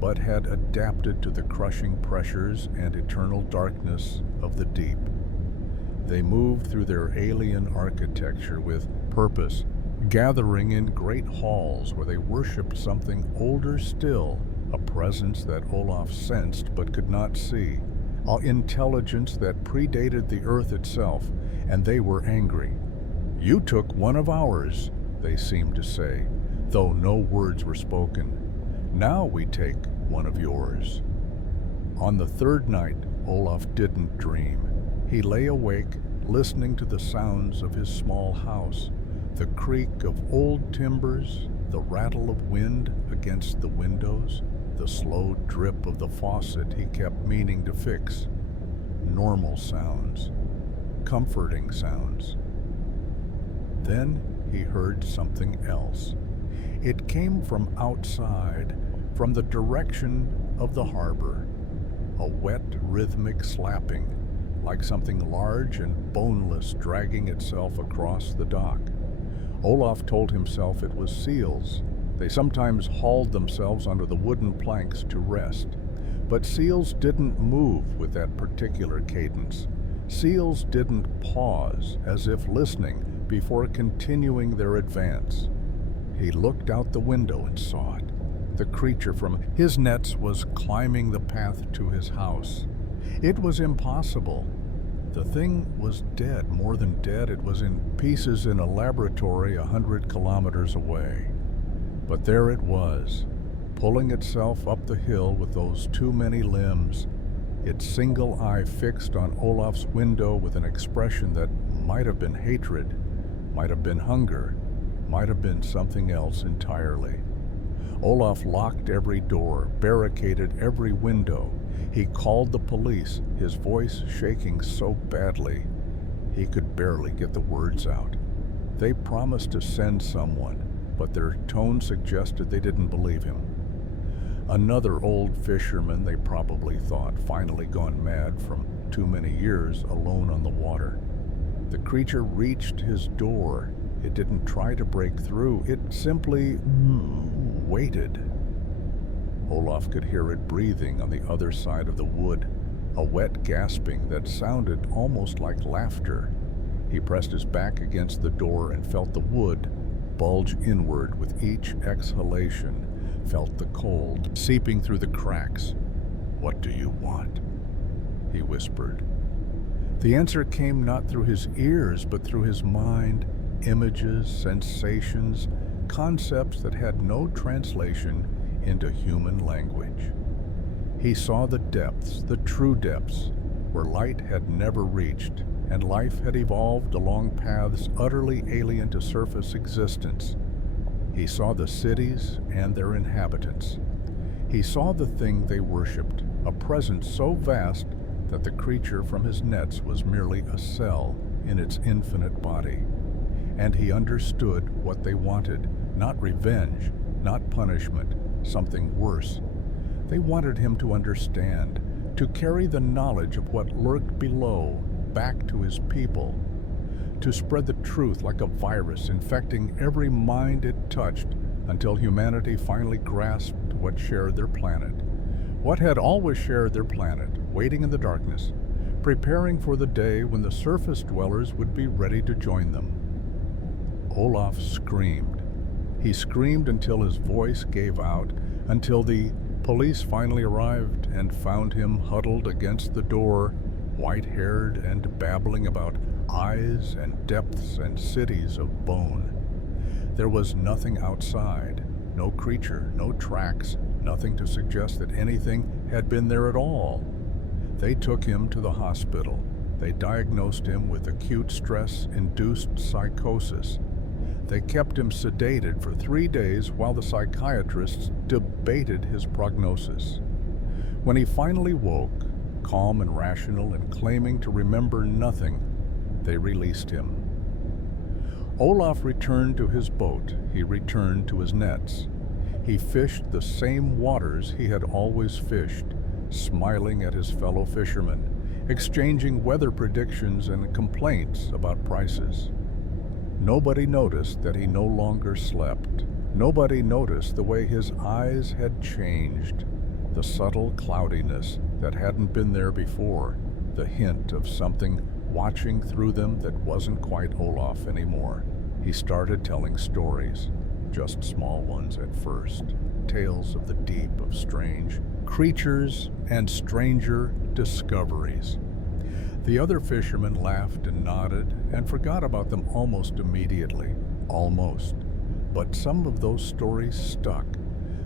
but had adapted to the crushing pressures and eternal darkness of the deep. They moved through their alien architecture with purpose, gathering in great halls where they worshipped something older still, a presence that Olaf sensed but could not see, an intelligence that predated the earth itself, and they were angry. "You took one of ours," they seemed to say, though no words were spoken. "Now we take one of yours." On the third night, Olaf didn't dream. He lay awake, listening to the sounds of his small house, the creak of old timbers, the rattle of wind against the windows, the slow drip of the faucet he kept meaning to fix. Normal sounds, comforting sounds. Then he heard something else. It came from outside, from the direction of the harbor. A wet, rhythmic slapping, like something large and boneless dragging itself across the dock. Olaf told himself it was seals. They sometimes hauled themselves onto the wooden planks to rest. But seals didn't move with that particular cadence. Seals didn't pause, as if listening, before continuing their advance. He looked out the window and saw it. The creature from his nets was climbing the path to his house. It was impossible. The thing was dead, more than dead. It was in pieces in a laboratory 100 kilometers away. But there it was, pulling itself up the hill with those too many limbs, its single eye fixed on Olaf's window with an expression that might have been hatred, might have been hunger, might have been something else entirely. Olaf locked every door, barricaded every window. He called the police, his voice shaking so badly he could barely get the words out. They promised to send someone, but their tone suggested they didn't believe him. Another old fisherman, they probably thought, finally gone mad from too many years alone on the water. The creature reached his door. It didn't try to break through. It simply waited. Olaf could hear it breathing on the other side of the wood, a wet gasping that sounded almost like laughter. He pressed his back against the door and felt the wood bulge inward with each exhalation, felt the cold seeping through the cracks. "What do you want?" he whispered. The answer came not through his ears, but through his mind. Images, sensations, concepts that had no translation into human language. He saw the depths, the true depths, where light had never reached, and life had evolved along paths utterly alien to surface existence. He saw the cities and their inhabitants. He saw the thing they worshipped, a presence so vast that the creature from his nets was merely a cell in its infinite body. And he understood what they wanted, not revenge, not punishment, something worse. They wanted him to understand, to carry the knowledge of what lurked below back to his people, to spread the truth like a virus, infecting every mind it touched until humanity finally grasped what shared their planet. What had always shared their planet, waiting in the darkness, preparing for the day when the surface dwellers would be ready to join them. Olaf screamed. He screamed until his voice gave out, until the police finally arrived and found him huddled against the door, white-haired and babbling about eyes and depths and cities of bone. There was nothing outside, no creature, no tracks, nothing to suggest that anything had been there at all. They took him to the hospital. They diagnosed him with acute stress-induced psychosis. They kept him sedated for 3 days while the psychiatrists debated his prognosis. When he finally woke, calm and rational and claiming to remember nothing, they released him. Olaf returned to his boat. He returned to his nets. He fished the same waters he had always fished, smiling at his fellow fishermen, exchanging weather predictions and complaints about prices. Nobody noticed that he no longer slept. Nobody noticed the way his eyes had changed, the subtle cloudiness that hadn't been there before, the hint of something watching through them that wasn't quite Olaf anymore. He started telling stories, just small ones at first, tales of the deep, of strange creatures and stranger discoveries. The other fishermen laughed and nodded and forgot about them almost immediately. Almost. But some of those stories stuck.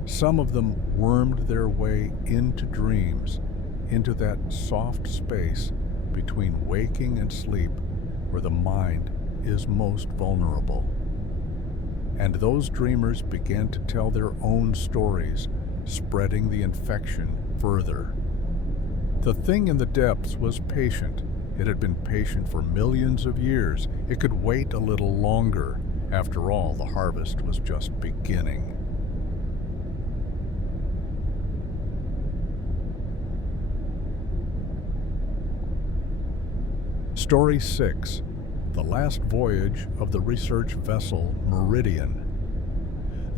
Some of them wormed their way into dreams, into that soft space between waking and sleep where the mind is most vulnerable. And those dreamers began to tell their own stories, spreading the infection further. The thing in the depths was patient. It had been patient for millions of years. It could wait a little longer. After all, the harvest was just beginning. Story 6. the last voyage of the research vessel Meridian.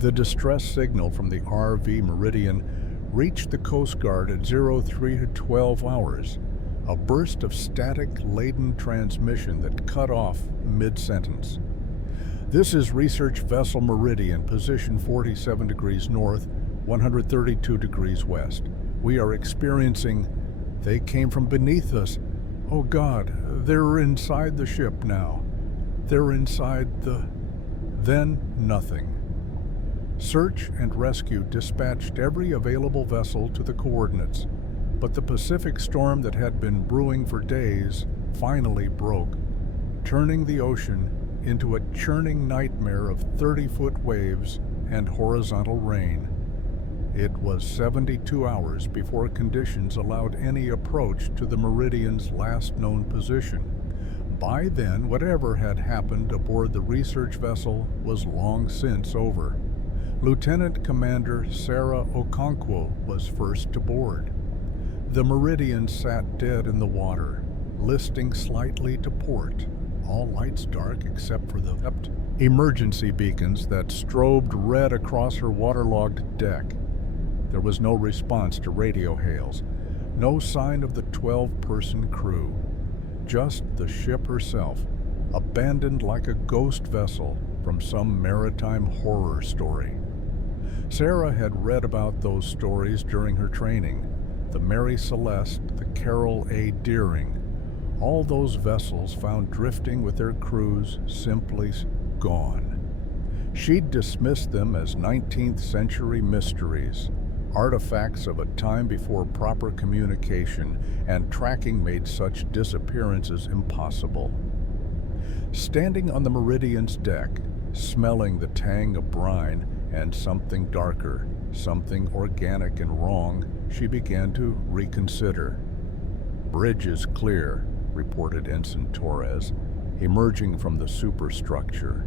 The distress signal from the RV Meridian reached the Coast Guard at 03:12 hours, a burst of static-laden transmission that cut off mid-sentence. This is research vessel Meridian, position 47 degrees north, 132 degrees west. We are experiencing... They came from beneath us. Oh God, they're inside the ship now. They're inside the... Then nothing. Search and rescue dispatched every available vessel to the coordinates, but the Pacific storm that had been brewing for days finally broke, turning the ocean into a churning nightmare of 30-foot waves and horizontal rain. It was 72 hours before conditions allowed any approach to the Meridian's last known position. By then, whatever had happened aboard the research vessel was long since over. Lieutenant Commander Sarah Okonkwo was first to board. The Meridian sat dead in the water, listing slightly to port, all lights dark except for the emergency beacons that strobed red across her waterlogged deck. There was no response to radio hails, no sign of the 12-person crew, just the ship herself, abandoned like a ghost vessel from some maritime horror story. Sarah had read about those stories during her training. The Mary Celeste, the Carol A. Deering, all those vessels found drifting with their crews simply gone. She'd dismissed them as 19th century mysteries, artifacts of a time before proper communication and tracking made such disappearances impossible. Standing on the Meridian's deck, smelling the tang of brine and something darker, something organic and wrong, she began to reconsider. "Bridge is clear," reported Ensign Torres, emerging from the superstructure.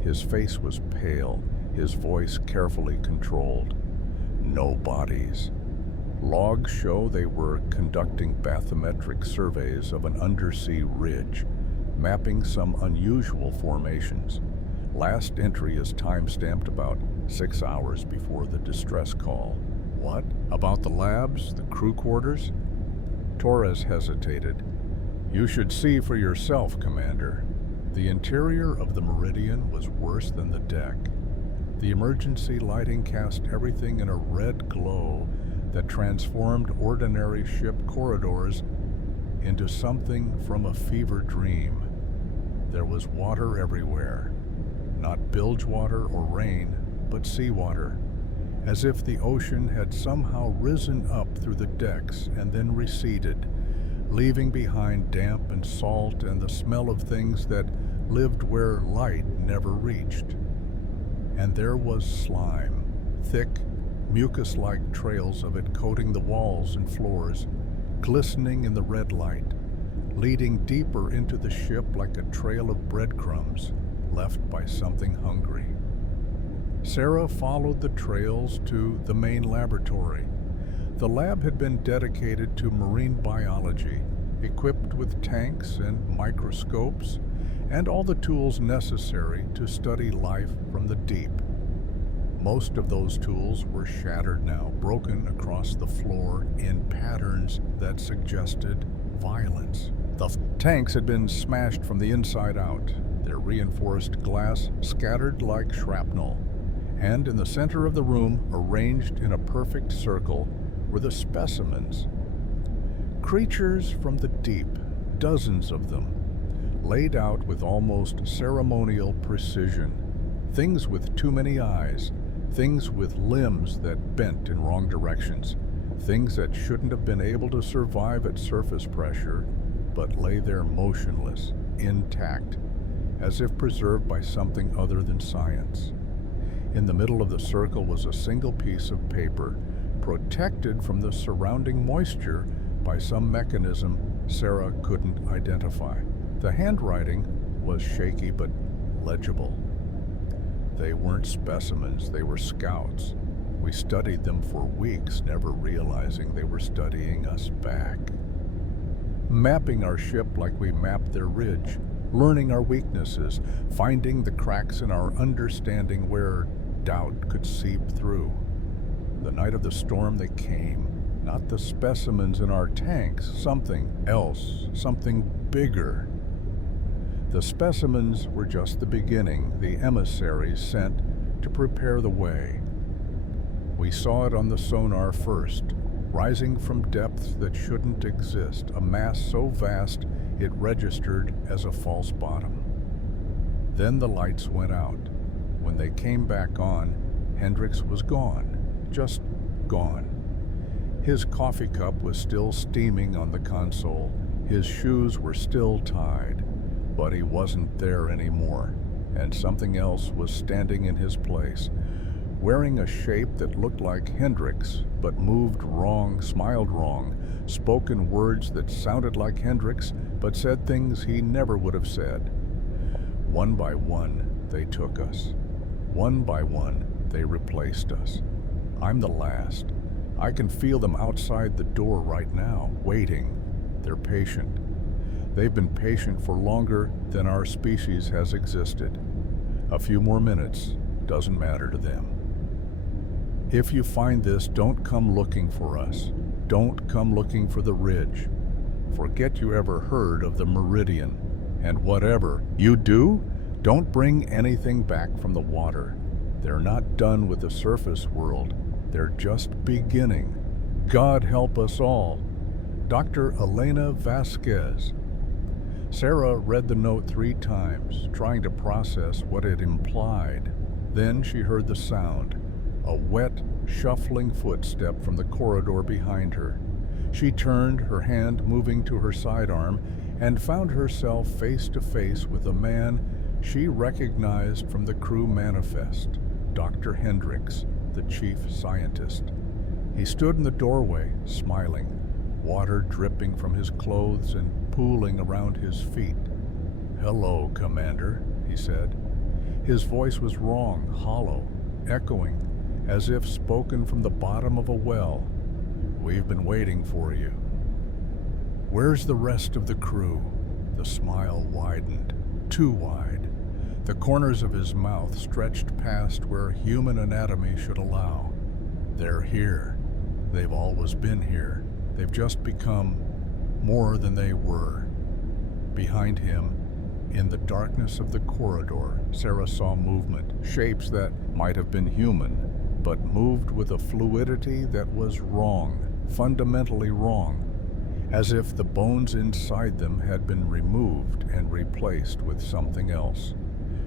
His face was pale, his voice carefully controlled. No bodies. Logs show they were conducting bathymetric surveys of an undersea ridge, mapping some unusual formations. Last entry is time-stamped about 6 hours before the distress call. What? About the labs, the crew quarters? Torres hesitated. You should see for yourself, Commander. The interior of the Meridian was worse than the deck. The emergency lighting cast everything in a red glow that transformed ordinary ship corridors into something from a fever dream. There was water everywhere. Not bilge water or rain, but seawater, as if the ocean had somehow risen up through the decks and then receded, leaving behind damp and salt and the smell of things that lived where light never reached. And there was slime, thick, mucus-like trails of it coating the walls and floors, glistening in the red light, leading deeper into the ship like a trail of breadcrumbs left by something hungry. Sarah followed the trails to the main laboratory. The lab had been dedicated to marine biology, equipped with tanks and microscopes, and all the tools necessary to study life from the deep. Most of those tools were shattered now, broken across the floor in patterns that suggested violence. The tanks had been smashed from the inside out, their reinforced glass scattered like shrapnel. And in the center of the room, arranged in a perfect circle, were the specimens. Creatures from the deep, dozens of them, laid out with almost ceremonial precision. Things with too many eyes, things with limbs that bent in wrong directions, things that shouldn't have been able to survive at surface pressure, but lay there motionless, intact, as if preserved by something other than science. In the middle of the circle was a single piece of paper, protected from the surrounding moisture by some mechanism Sarah couldn't identify. The handwriting was shaky but legible. They weren't specimens, they were scouts. We studied them for weeks, never realizing they were studying us back. Mapping our ship like we mapped their ridge, learning our weaknesses, finding the cracks in our understanding where doubt could seep through. The night of the storm they came, not the specimens in our tanks, something else, something bigger. The specimens were just the beginning, the emissaries sent to prepare the way. We saw it on the sonar first, rising from depths that shouldn't exist, a mass so vast it registered as a false bottom. Then the lights went out. When they came back on, Hendricks was gone, just gone. His coffee cup was still steaming on the console, his shoes were still tied, but he wasn't there anymore, and something else was standing in his place, wearing a shape that looked like Hendricks, but moved wrong, smiled wrong, spoken words that sounded like Hendricks, but said things he never would have said. One by one, they took us. One by one, they replaced us. I'm the last. I can feel them outside the door right now, waiting. They're patient. They've been patient for longer than our species has existed. A few more minutes doesn't matter to them. If you find this, don't come looking for us. Don't come looking for the ridge. Forget you ever heard of the Meridian. And whatever you do, don't bring anything back from the water. They're not done with the surface world. They're just beginning. God help us all. Dr. Elena Vasquez. Sarah read the note 3 times, trying to process what it implied. Then she heard the sound, a wet, shuffling footstep from the corridor behind her. She turned, her hand moving to her sidearm, and found herself face to face with a man she recognized from the crew manifest, Dr. Hendricks, the chief scientist. He stood in the doorway, smiling, water dripping from his clothes and pooling around his feet. "Hello, Commander," he said. His voice was wrong, hollow, echoing, as if spoken from the bottom of a well. "We've been waiting for you." "Where's the rest of the crew?" The smile widened, too wide. The corners of his mouth stretched past where human anatomy should allow. "They're here. They've always been here. They've just become more than they were." Behind him, in the darkness of the corridor, Sarah saw movement, shapes that might have been human, but moved with a fluidity that was wrong, fundamentally wrong, as if the bones inside them had been removed and replaced with something else.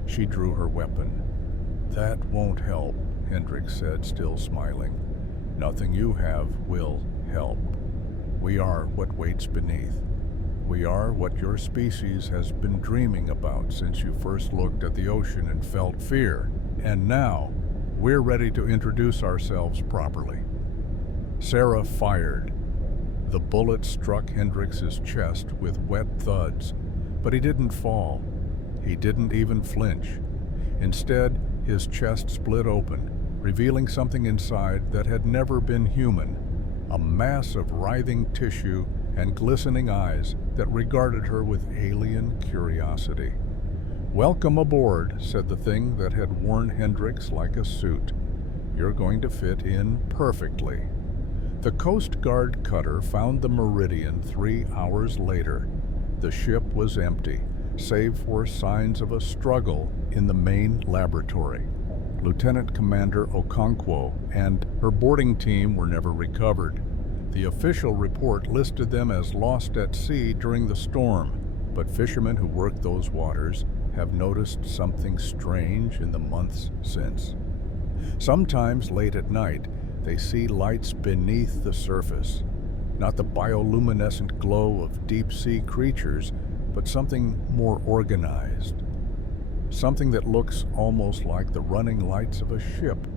She drew her weapon. "That won't help," Hendricks said, still smiling. "Nothing you have will help. We are what waits beneath. We are what your species has been dreaming about since you first looked at the ocean and felt fear. And now, we're ready to introduce ourselves properly." Sarah fired. The bullet struck Hendricks's chest with wet thuds, but he didn't fall. He didn't even flinch. Instead, his chest split open, revealing something inside that had never been human, a mass of writhing tissue and glistening eyes that regarded her with alien curiosity. "Welcome aboard," said the thing that had worn Hendricks like a suit. "You're going to fit in perfectly." The Coast Guard cutter found the Meridian 3 hours later. The ship was empty, save for signs of a struggle in the main laboratory. Lieutenant Commander Okonkwo and her boarding team were never recovered. The official report listed them as lost at sea during the storm, but fishermen who work those waters have noticed something strange in the months since. Sometimes late at night, they see lights beneath the surface, not the bioluminescent glow of deep-sea creatures, but something more organized. Something that looks almost like the running lights of a ship,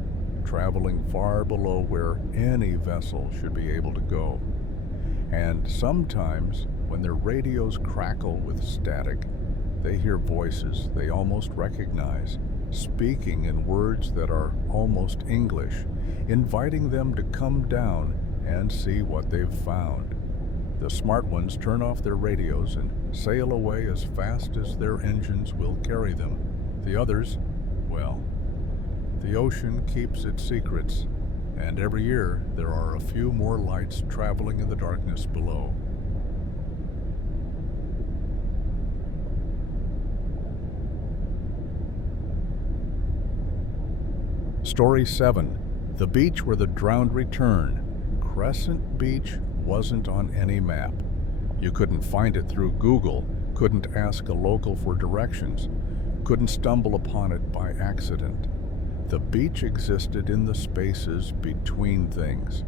traveling far below where any vessel should be able to go. And sometimes, when their radios crackle with static, they hear voices they almost recognize, speaking in words that are almost English, inviting them to come down and see what they've found. The smart ones turn off their radios and sail away as fast as their engines will carry them. The others, well, the ocean keeps its secrets, and every year there are a few more lights traveling in the darkness below. Story 7. The beach where the drowned return. Crescent Beach wasn't on any map. You couldn't find it through Google, couldn't ask a local for directions, couldn't stumble upon it by accident. The beach existed in the spaces between things,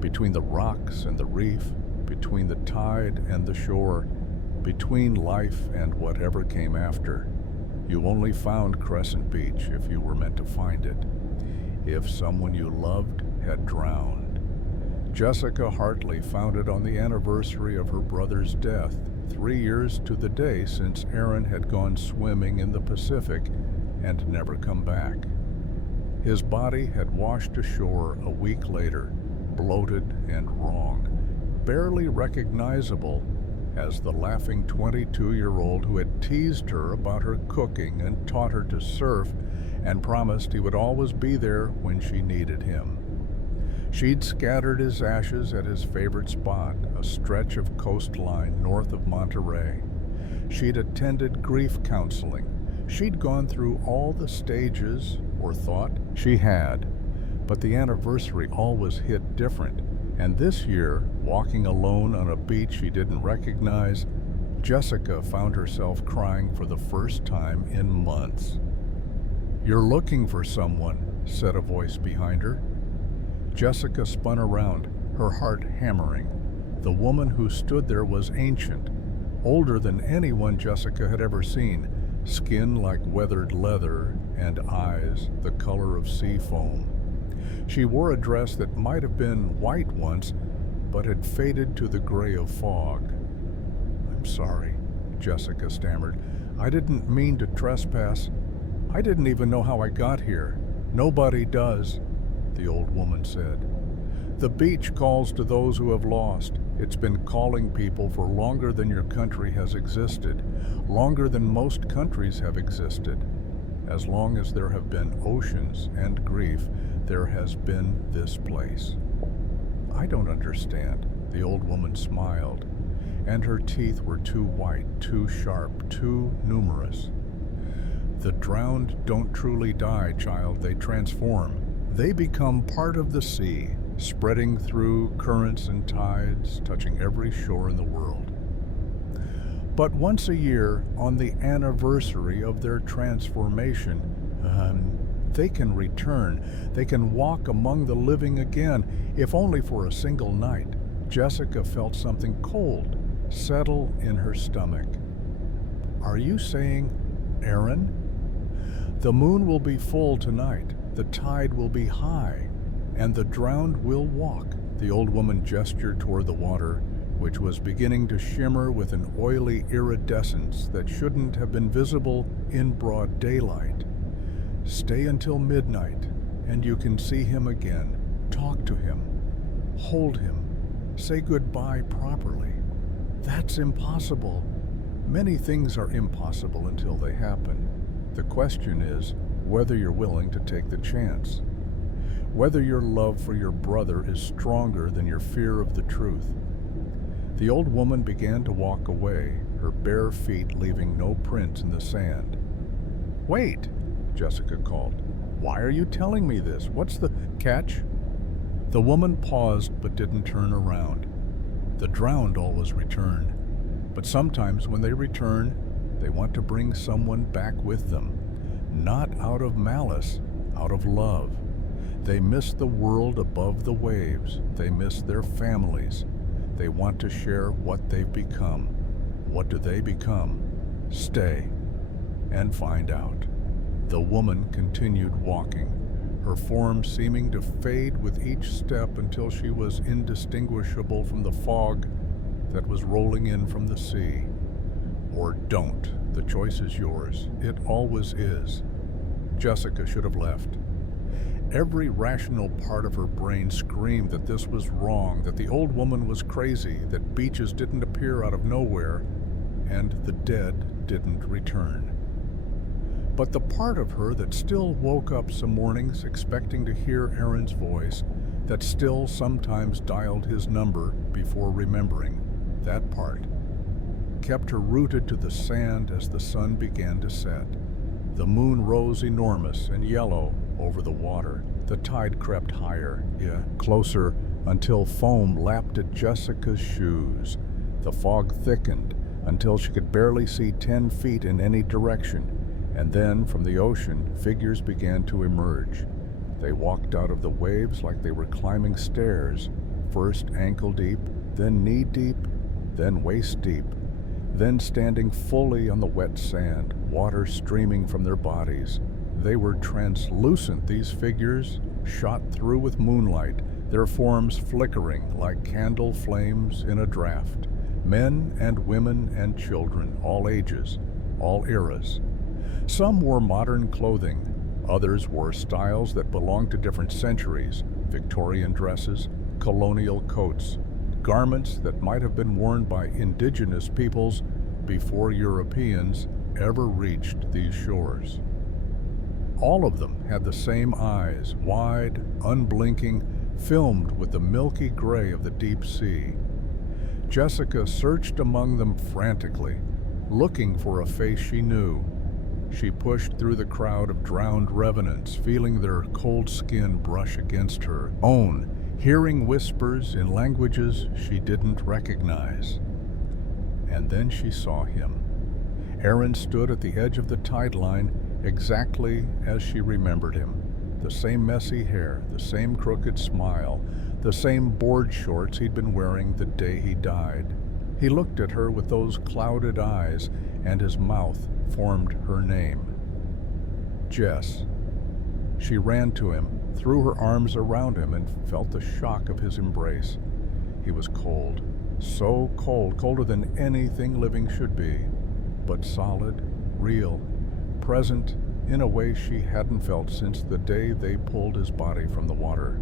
between the rocks and the reef, between the tide and the shore, between life and whatever came after. You only found Crescent Beach if you were meant to find it, if someone you loved had drowned. Jessica Hartley found it on the anniversary of her brother's death, 3 years to the day since Aaron had gone swimming in the Pacific and never come back. His body had washed ashore a week later, bloated and wrong, barely recognizable as the laughing 22-year-old who had teased her about her cooking and taught her to surf and promised he would always be there when she needed him. She'd scattered his ashes at his favorite spot, a stretch of coastline north of Monterey. She'd attended grief counseling. She'd gone through all the stages, or thought she had, but the anniversary always hit different. And this year, walking alone on a beach she didn't recognize, Jessica found herself crying for the first time in months. "You're looking for someone," said a voice behind her. Jessica spun around, her heart hammering. The woman who stood there was ancient, older than anyone Jessica had ever seen, skin like weathered leather and eyes the color of sea foam. She wore a dress that might have been white once, but had faded to the gray of fog. "I'm sorry," Jessica stammered. "I didn't mean to trespass. I didn't even know how I got here." "Nobody does," the old woman said. "The beach calls to those who have lost. It's been calling people for longer than your country has existed, longer than most countries have existed. As long as there have been oceans and grief, there has been this place." "I don't understand," the old woman smiled, and her teeth were too white, too sharp, too numerous. "The drowned don't truly die, child. They transform. They become part of the sea, spreading through currents and tides, touching every shore in the world. But once a year, on the anniversary of their transformation, they can return. They can walk among the living again, if only for a single night." Jessica felt something cold settle in her stomach. "Are you saying Aaron? The moon will be full tonight. The tide will be high, and the drowned will walk." The old woman gestured toward the water, which was beginning to shimmer with an oily iridescence that shouldn't have been visible in broad daylight. "Stay until midnight, and you can see him again. Talk to him. Hold him. Say goodbye properly." "That's impossible." "Many things are impossible until they happen. The question is whether you're willing to take the chance, whether your love for your brother is stronger than your fear of the truth." The old woman began to walk away, her bare feet leaving no prints in the sand. "Wait," Jessica called. "Why are you telling me this? What's the catch?" The woman paused but didn't turn around. "The drowned always return, but sometimes when they return, they want to bring someone back with them. Not out of malice, out of love. They miss the world above the waves. They miss their families. They want to share what they've become. What do they become? Stay and find out." The woman continued walking, her form seeming to fade with each step until she was indistinguishable from the fog that was rolling in from the sea. Or don't. The choice is yours. It always is. Jessica should have left. Every rational part of her brain screamed that this was wrong, that the old woman was crazy, that beaches didn't appear out of nowhere, and the dead didn't return. But the part of her that still woke up some mornings expecting to hear Aaron's voice, that still sometimes dialed his number before remembering, that part kept her rooted to the sand as the sun began to set. The moon rose enormous and yellow over the water. The tide crept higher, closer, until foam lapped at Jessica's shoes. The fog thickened until she could barely see 10 feet in any direction, and then from the ocean, figures began to emerge. They walked out of the waves like they were climbing stairs, first ankle deep, then knee deep, then waist deep, then standing fully on the wet sand, water streaming from their bodies. They were translucent, these figures, shot through with moonlight, their forms flickering like candle flames in a draft. Men and women and children, all ages, all eras. Some wore modern clothing, others wore styles that belonged to different centuries, Victorian dresses, colonial coats, garments that might have been worn by indigenous peoples before Europeans ever reached these shores. All of them had the same eyes, wide, unblinking, filmed with the milky gray of the deep sea. Jessica searched among them frantically, looking for a face she knew. She pushed through the crowd of drowned revenants, feeling their cold skin brush against her own, hearing whispers in languages she didn't recognize. And then she saw him. Aaron stood at the edge of the tide line exactly as she remembered him. The same messy hair, the same crooked smile, the same board shorts he'd been wearing the day he died. He looked at her with those clouded eyes, and his mouth formed her name. Jess. She ran to him, threw her arms around him, and felt the shock of his embrace. He was cold, so cold, colder than anything living should be, but solid, real, present in a way she hadn't felt since the day they pulled his body from the water.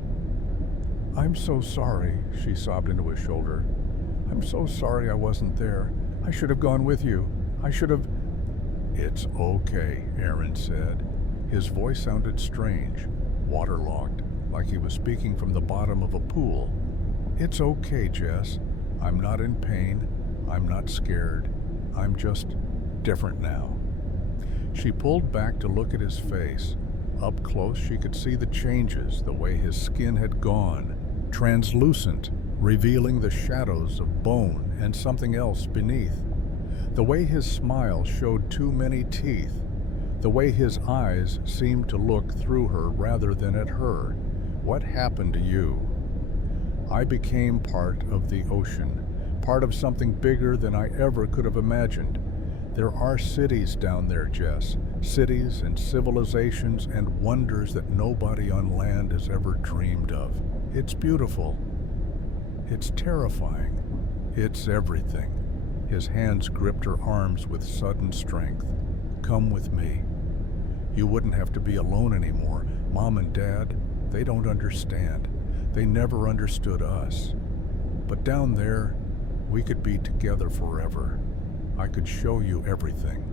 "I'm so sorry," she sobbed into his shoulder. "I'm so sorry I wasn't there. I should have gone with you. I should have..." "It's okay," Aaron said. His voice sounded strange, waterlogged, like he was speaking from the bottom of a pool. "It's okay, Jess. I'm not in pain. I'm not scared. I'm just different now." She pulled back to look at his face. Up close, she could see the changes, the way his skin had gone, translucent, revealing the shadows of bone and something else beneath. The way his smile showed too many teeth. The way his eyes seemed to look through her rather than at her. "What happened to you?" "I became part of the ocean, part of something bigger than I ever could have imagined. There are cities down there, Jess, cities and civilizations and wonders that nobody on land has ever dreamed of. It's beautiful. It's terrifying. It's everything." His hands gripped her arms with sudden strength. "Come with me. You wouldn't have to be alone anymore. Mom and Dad, they don't understand. They never understood us. But down there, we could be together forever. I could show you everything."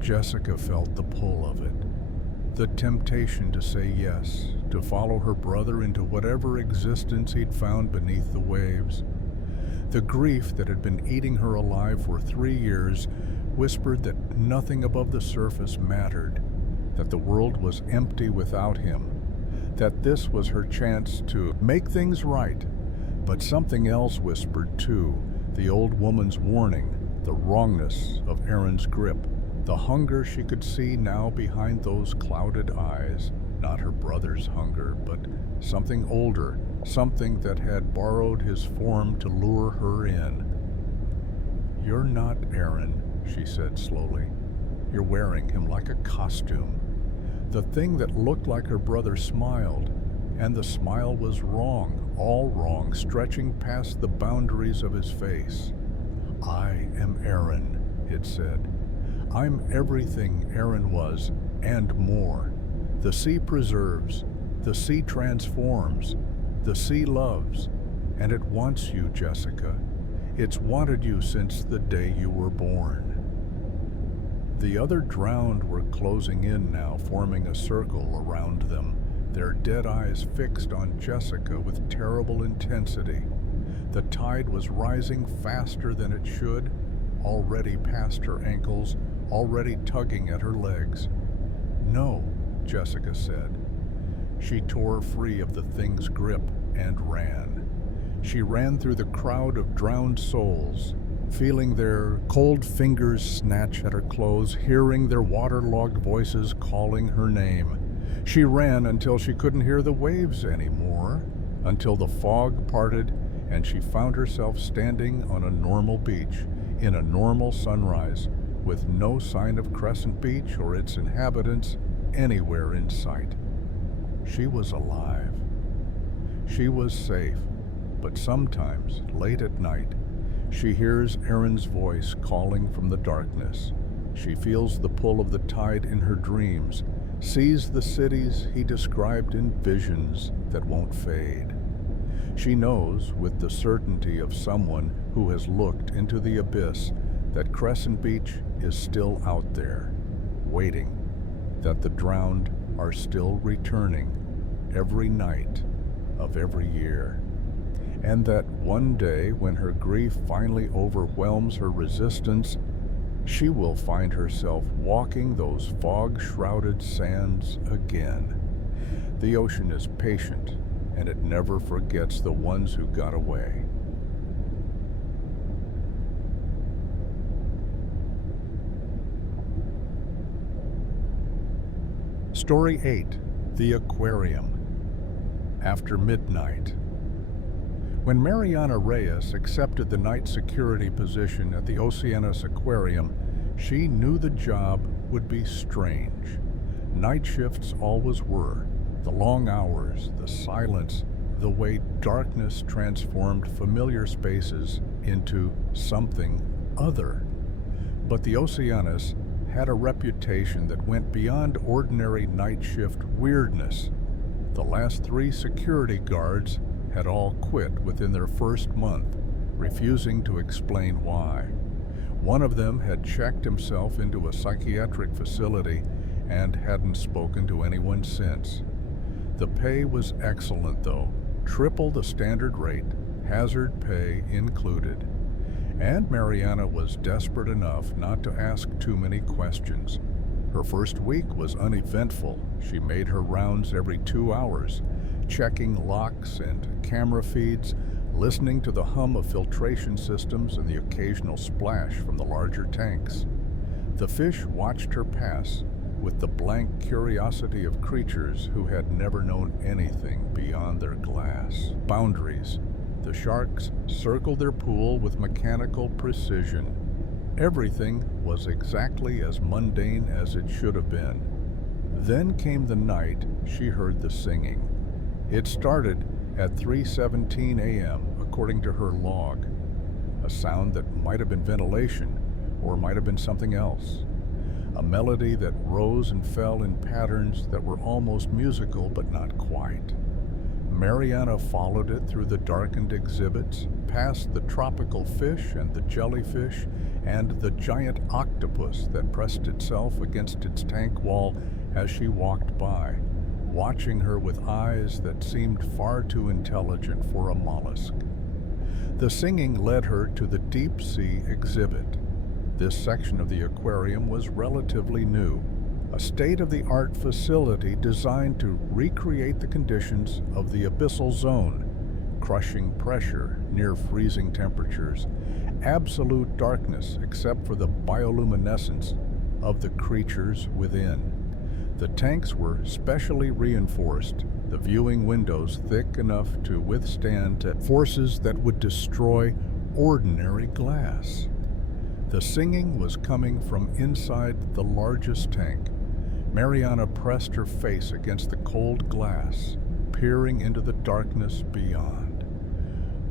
Jessica felt the pull of it, the temptation to say yes, to follow her brother into whatever existence he'd found beneath the waves. The grief that had been eating her alive for 3 years whispered that nothing above the surface mattered, that the world was empty without him, that this was her chance to make things right. But something else whispered too, the old woman's warning, the wrongness of Aaron's grip, the hunger she could see now behind those clouded eyes, not her brother's hunger, but something older, something that had borrowed his form to lure her in. "You're not Aaron," she said slowly. "You're wearing him like a costume." The thing that looked like her brother smiled, and the smile was wrong, all wrong, stretching past the boundaries of his face. "I am Aaron," it said. "I'm everything Aaron was, and more. The sea preserves, the sea transforms, the sea loves, and it wants you, Jessica. It's wanted you since the day you were born. The other drowned were closing in now, forming a circle around them, their dead eyes fixed on Jessica with terrible intensity. The tide was rising faster than it should, already past her ankles, already tugging at her legs. "No," Jessica said. She tore free of the thing's grip and ran. She ran through the crowd of drowned souls, feeling their cold fingers snatch at her clothes, hearing their waterlogged voices calling her name. She ran until she couldn't hear the waves anymore, until the fog parted and she found herself standing on a normal beach, in a normal sunrise, with no sign of Crescent Beach or its inhabitants anywhere in sight. She was alive. She was safe, but sometimes, late at night, she hears Aaron's voice calling from the darkness. She feels the pull of the tide in her dreams, sees the cities he described in visions that won't fade. She knows, with the certainty of someone who has looked into the abyss, that Crescent Beach is still out there, waiting, that the drowned are still returning every night of every year, and that one day when her grief finally overwhelms her resistance, she will find herself walking those fog-shrouded sands again. The ocean is patient, and it never forgets the ones who got away. Story 8, The Aquarium. After midnight. When Mariana Reyes accepted the night security position at the Oceanus Aquarium, she knew the job would be strange. Night shifts always were. The long hours, the silence, the way darkness transformed familiar spaces into something other. But the Oceanus had a reputation that went beyond ordinary night shift weirdness. The last 3 security guards had all quit within their first month, refusing to explain why. One of them had checked himself into a psychiatric facility and hadn't spoken to anyone since. The pay was excellent though, triple the standard rate, hazard pay included. And Mariana was desperate enough not to ask too many questions. Her first week was uneventful. She made her rounds every 2 hours, checking locks and camera feeds, listening to the hum of filtration systems and the occasional splash from the larger tanks. The fish watched her pass with the blank curiosity of creatures who had never known anything beyond their glass boundaries. The sharks circled their pool with mechanical precision. Everything was exactly as mundane as it should have been. Then came the night she heard the singing. It started at 3:17 a.m., according to her log. A sound that might have been ventilation, or might have been something else. A melody that rose and fell in patterns that were almost musical, but not quite. Mariana followed it through the darkened exhibits, past the tropical fish and the jellyfish, and the giant octopus that pressed itself against its tank wall as she walked by, watching her with eyes that seemed far too intelligent for a mollusk. The singing led her to the deep sea exhibit. This section of the aquarium was relatively new, a state-of-the-art facility designed to recreate the conditions of the abyssal zone: crushing pressure, near freezing temperatures, absolute darkness except for the bioluminescence of the creatures within. The tanks were specially reinforced, the viewing windows thick enough to withstand forces that would destroy ordinary glass. The singing was coming from inside the largest tank. Mariana pressed her face against the cold glass, peering into the darkness beyond.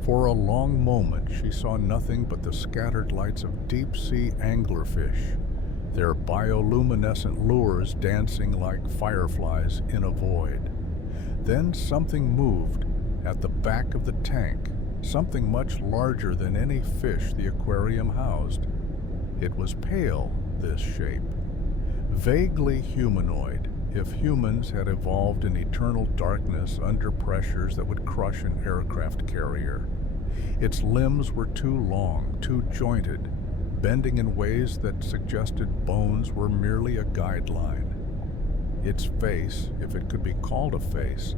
For a long moment she saw nothing but the scattered lights of deep-sea anglerfish, their bioluminescent lures dancing like fireflies in a void. Then something moved at the back of the tank, something much larger than any fish the aquarium housed. It was pale, this shape, vaguely humanoid, if humans had evolved in eternal darkness under pressures that would crush an aircraft carrier. Its limbs were too long, too jointed, bending in ways that suggested bones were merely a guideline. Its face, if it could be called a face,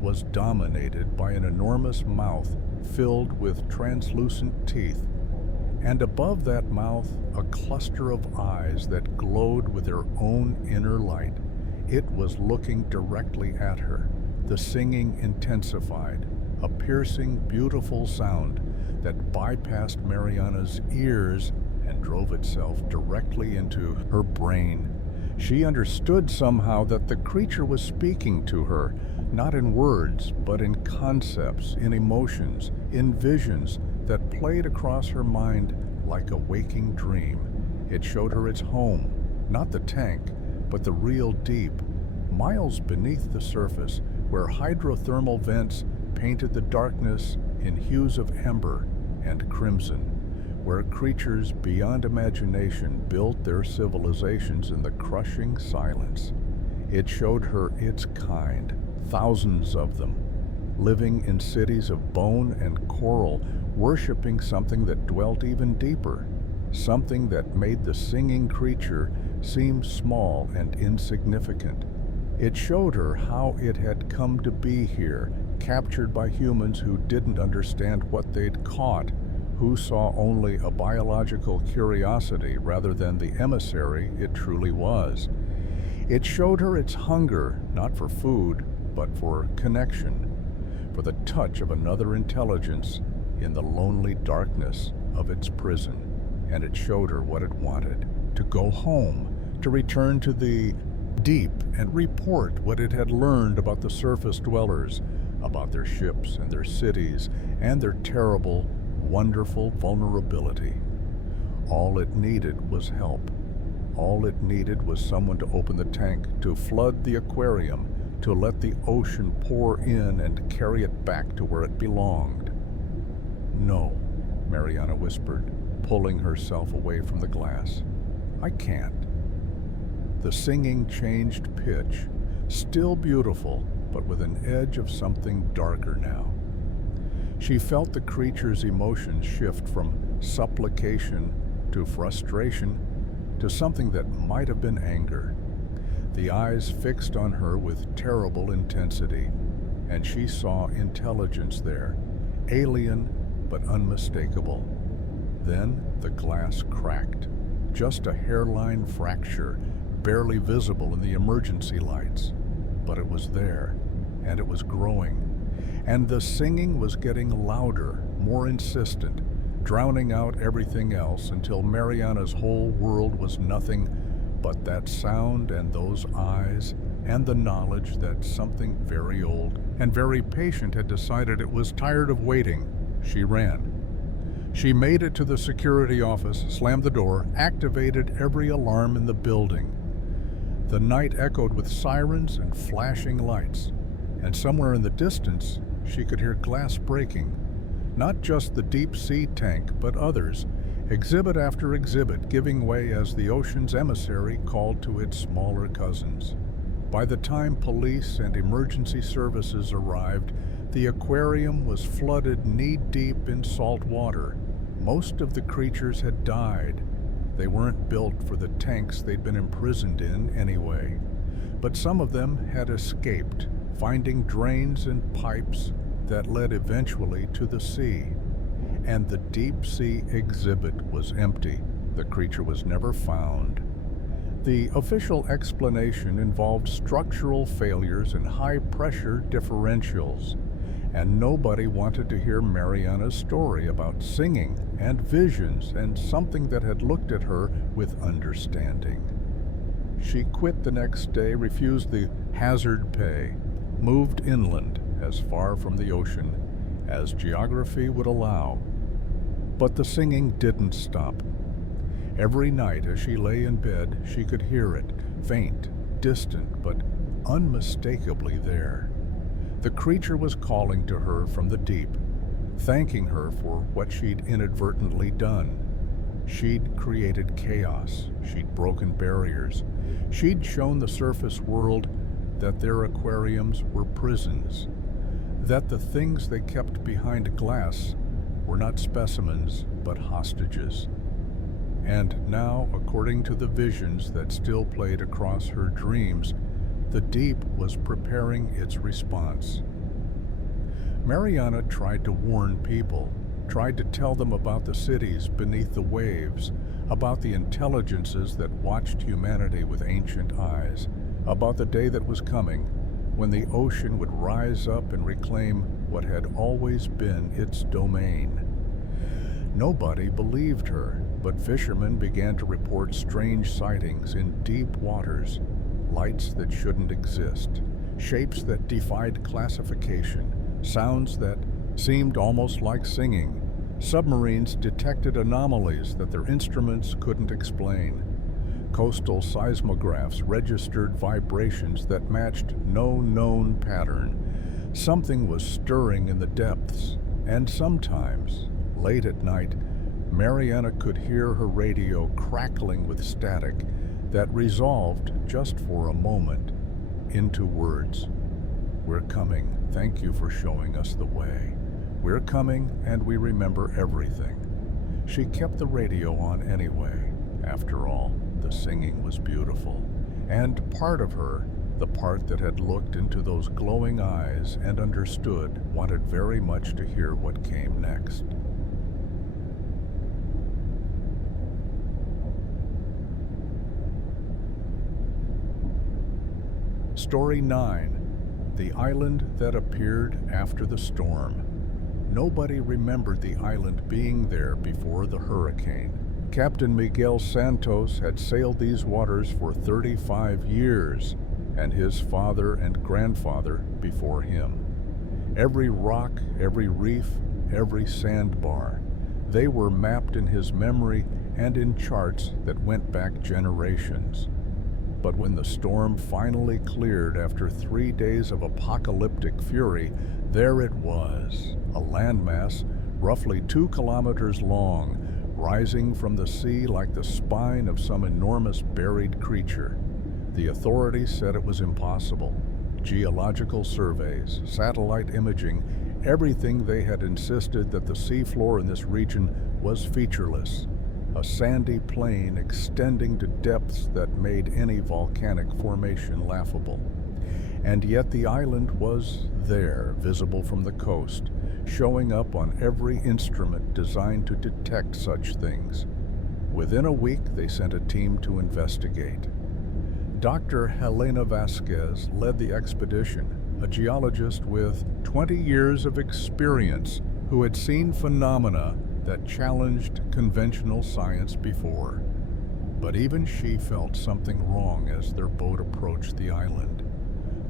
was dominated by an enormous mouth filled with translucent teeth, and above that mouth a cluster of eyes that glowed with their own inner light. It was looking directly at her. The singing intensified, a piercing, beautiful sound that bypassed Mariana's ears and drove itself directly into her brain. She understood somehow that the creature was speaking to her, not in words, but in concepts, in emotions, in visions that played across her mind like a waking dream. It showed her its home, not the tank, but the real deep, miles beneath the surface, where hydrothermal vents painted the darkness in hues of amber and crimson, where creatures beyond imagination built their civilizations in the crushing silence. It showed her its kind, thousands of them, living in cities of bone and coral, worshiping something that dwelt even deeper, something that made the singing creature seem small and insignificant. It showed her how it had come to be here, captured by humans who didn't understand what they'd caught, who saw only a biological curiosity rather than the emissary it truly was. It showed her its hunger, not for food, but for connection, for the touch of another intelligence in the lonely darkness of its prison. And it showed her what it wanted: to go home, to return to the deep and report what it had learned about the surface dwellers, about their ships and their cities and their terrible, wonderful vulnerability. All it needed was help. All it needed was someone to open the tank, to flood the aquarium, to let the ocean pour in and carry it back to where it belonged. "No," Mariana whispered, pulling herself away from the glass. "I can't." The singing changed pitch, still beautiful, but with an edge of something darker now. She felt the creature's emotions shift from supplication to frustration to something that might have been anger. The eyes fixed on her with terrible intensity, and she saw intelligence there, alien but unmistakable. Then the glass cracked, just a hairline fracture, barely visible in the emergency lights. But it was there, and it was growing. And the singing was getting louder, more insistent, drowning out everything else until Mariana's whole world was nothing but that sound and those eyes and the knowledge that something very old and very patient had decided it was tired of waiting. She ran. She made it to the security office, slammed the door, activated every alarm in the building. The night echoed with sirens and flashing lights, and somewhere in the distance she could hear glass breaking. Not just the deep-sea tank, but others, exhibit after exhibit giving way as the ocean's emissary called to its smaller cousins. By the time police and emergency services arrived, the aquarium was flooded knee-deep in salt water. Most of the creatures had died. They weren't built for the tanks they'd been imprisoned in anyway. But some of them had escaped, finding drains and pipes that led eventually to the sea. And the deep-sea exhibit was empty. The creature was never found. The official explanation involved structural failures and high-pressure differentials. And nobody wanted to hear Mariana's story about singing and visions and something that had looked at her with understanding. She quit the next day, refused the hazard pay, moved inland as far from the ocean as geography would allow. But the singing didn't stop. Every night as she lay in bed, she could hear it, faint, distant, but unmistakably there. The creature was calling to her from the deep, thanking her for what she'd inadvertently done. She'd created chaos, she'd broken barriers, she'd shown the surface world that their aquariums were prisons, that the things they kept behind glass were not specimens but hostages. And now, according to the visions that still played across her dreams, the deep was preparing its response. Mariana tried to warn people, tried to tell them about the cities beneath the waves, about the intelligences that watched humanity with ancient eyes, about the day that was coming when the ocean would rise up and reclaim what had always been its domain. Nobody believed her, but fishermen began to report strange sightings in deep waters, lights that shouldn't exist, shapes that defied classification, sounds that seemed almost like singing. Submarines detected anomalies that their instruments couldn't explain. Coastal seismographs registered vibrations that matched no known pattern. Something was stirring in the depths, and sometimes, late at night, Mariana could hear her radio crackling with static that resolved, just for a moment, into words. "We're coming. Thank you for showing us the way. We're coming, and we remember everything." She kept the radio on anyway. After all, the singing was beautiful. And part of her, the part that had looked into those glowing eyes and understood, wanted very much to hear what came next. Story 9. The Island That Appeared After the Storm. Nobody remembered the island being there before the hurricane. Captain Miguel Santos had sailed these waters for 35 years, and his father and grandfather before him. Every rock, every reef, every sandbar, they were mapped in his memory and in charts that went back generations. But when the storm finally cleared after 3 days of apocalyptic fury, there it was, a landmass roughly 2 kilometers long, rising from the sea like the spine of some enormous buried creature. The authorities said it was impossible. Geological surveys, satellite imaging, everything they had insisted that the seafloor in this region was featureless, a sandy plain extending to depths that made any volcanic formation laughable. And yet the island was there, visible from the coast, showing up on every instrument designed to detect such things. Within a week, they sent a team to investigate. Dr. Helena Vasquez led the expedition, a geologist with 20 years of experience who had seen phenomena that challenged conventional science before. But even she felt something wrong as their boat approached the island.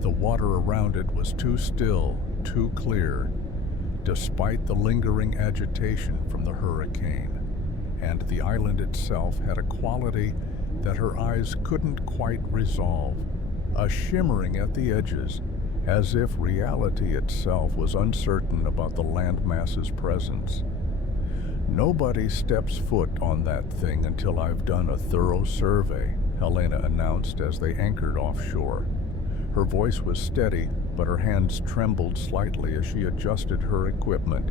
The water around it was too still, too clear, despite the lingering agitation from the hurricane. And the island itself had a quality that her eyes couldn't quite resolve, a shimmering at the edges, as if reality itself was uncertain about the landmass's presence. "Nobody steps foot on that thing until I've done a thorough survey," Helena announced as they anchored offshore. Her voice was steady, but her hands trembled slightly as she adjusted her equipment.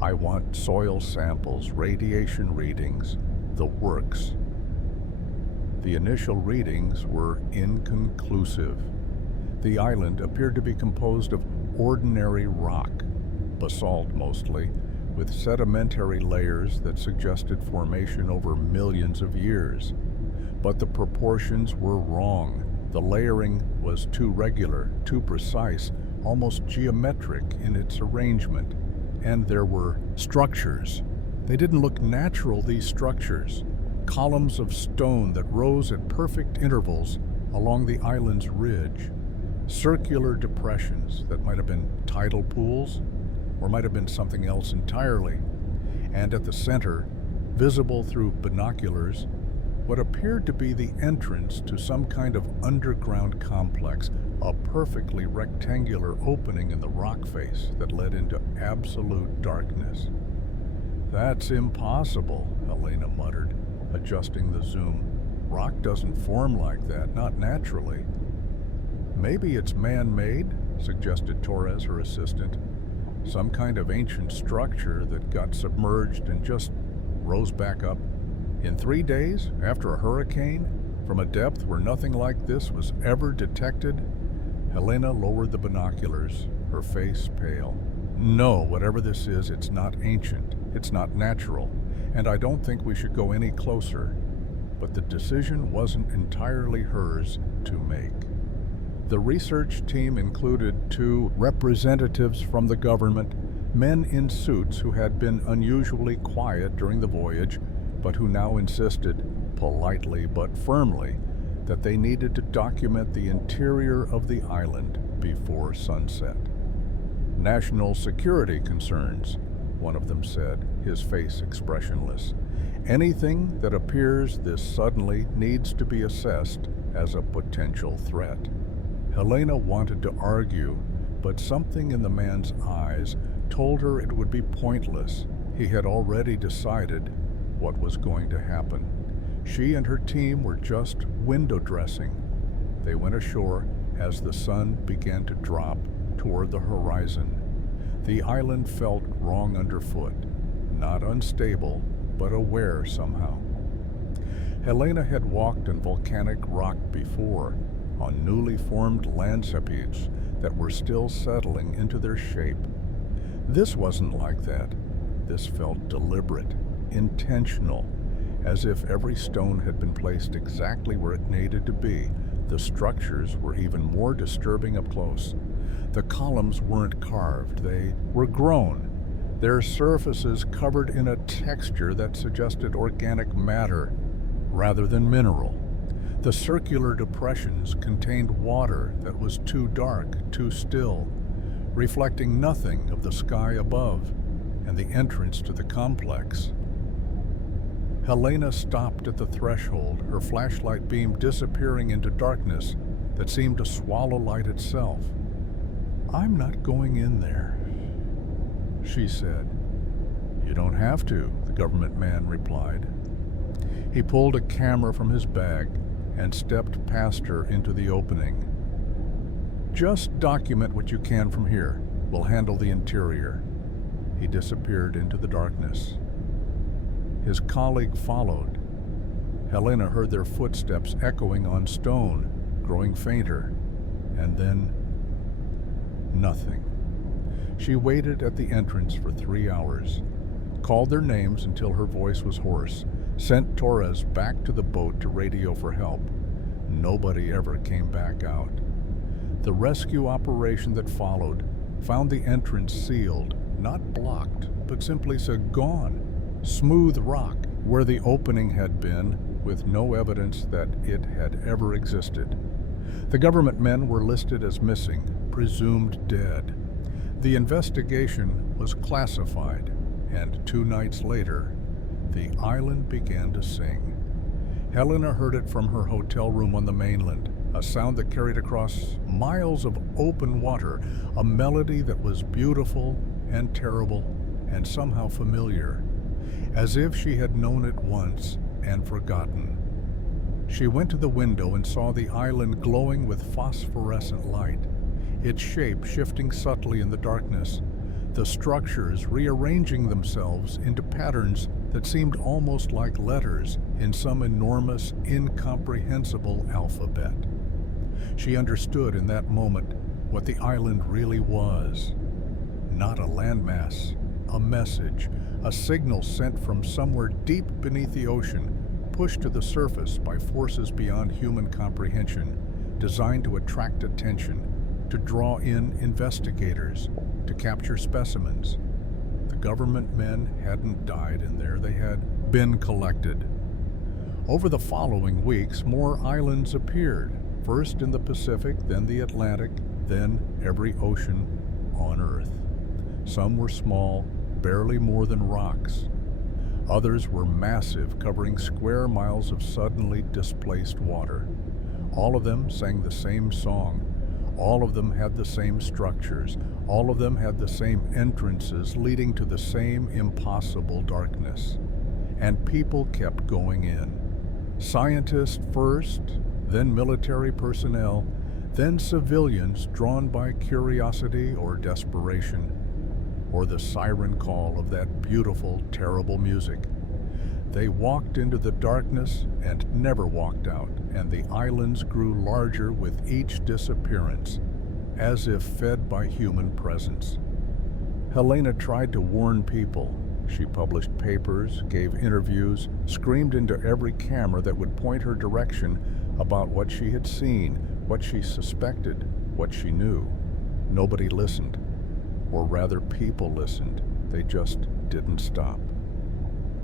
"I want soil samples, radiation readings, the works." The initial readings were inconclusive. The island appeared to be composed of ordinary rock, basalt mostly, with sedimentary layers that suggested formation over millions of years. But the proportions were wrong. The layering was too regular, too precise, almost geometric in its arrangement. And there were structures. They didn't look natural, these structures. Columns of stone that rose at perfect intervals along the island's ridge. Circular depressions that might have been tidal pools, or might have been something else entirely. And at the center, visible through binoculars, what appeared to be the entrance to some kind of underground complex, a perfectly rectangular opening in the rock face that led into absolute darkness. "That's impossible," Helena muttered, adjusting the zoom. "Rock doesn't form like that, not naturally." "Maybe it's man-made," suggested Torres, her assistant. "Some kind of ancient structure that got submerged and just rose back up. In 3 days, after a hurricane, from a depth where nothing like this was ever detected?" Helena lowered the binoculars, her face pale. "No, whatever this is, it's not ancient, it's not natural, and I don't think we should go any closer." But the decision wasn't entirely hers to make. The research team included 2 representatives from the government, men in suits who had been unusually quiet during the voyage, but who now insisted, politely but firmly, that they needed to document the interior of the island before sunset. "National security concerns," one of them said, his face expressionless. "Anything that appears this suddenly needs to be assessed as a potential threat." Helena wanted to argue, but something in the man's eyes told her it would be pointless. He had already decided what was going to happen. She and her team were just window dressing. They went ashore as the sun began to drop toward the horizon. The island felt wrong underfoot, not unstable, but aware somehow. Helena had walked on volcanic rock before, on newly formed landscapes that were still settling into their shape. This wasn't like that. This felt deliberate, intentional, as if every stone had been placed exactly where it needed to be. The structures were even more disturbing up close. The columns weren't carved, they were grown, their surfaces covered in a texture that suggested organic matter rather than mineral. The circular depressions contained water that was too dark, too still, reflecting nothing of the sky above and the entrance to the complex. Helena stopped at the threshold, her flashlight beam disappearing into darkness that seemed to swallow light itself. "I'm not going in there," she said. "You don't have to," the government man replied. He pulled a camera from his bag and stepped past her into the opening. "Just document what you can from here. We'll handle the interior." He disappeared into the darkness. His colleague followed. Helena heard their footsteps echoing on stone, growing fainter, and then nothing. She waited at the entrance for 3 hours, called their names until her voice was hoarse, sent Torres back to the boat to radio for help. Nobody ever came back out. The rescue operation that followed found the entrance sealed, not blocked, but simply said gone. Smooth rock where the opening had been, with no evidence that it had ever existed. The government men were listed as missing, presumed dead. The investigation was classified, and 2 nights later, the island began to sing. Helena heard it from her hotel room on the mainland, a sound that carried across miles of open water, a melody that was beautiful and terrible and somehow familiar, as if she had known it once and forgotten. She went to the window and saw the island glowing with phosphorescent light, its shape shifting subtly in the darkness, the structures rearranging themselves into patterns that seemed almost like letters in some enormous, incomprehensible alphabet. She understood in that moment what the island really was. Not a landmass, a message, a signal sent from somewhere deep beneath the ocean, pushed to the surface by forces beyond human comprehension, designed to attract attention, to draw in investigators, to capture specimens. The government men hadn't died in there, they had been collected. Over the following weeks, more islands appeared, first in the Pacific, then the Atlantic, then every ocean on Earth. Some were small, barely more than rocks. Others were massive, covering square miles of suddenly displaced water. All of them sang the same song. All of them had the same structures. All of them had the same entrances leading to the same impossible darkness. And people kept going in. Scientists first, then military personnel, then civilians drawn by curiosity or desperation, or the siren call of that beautiful, terrible music. They walked into the darkness and never walked out, and the islands grew larger with each disappearance, as if fed by human presence. Helena tried to warn people. She published papers, gave interviews, screamed into every camera that would point her direction about what she had seen, what she suspected, what she knew. Nobody listened. Or rather, people listened. They just didn't stop.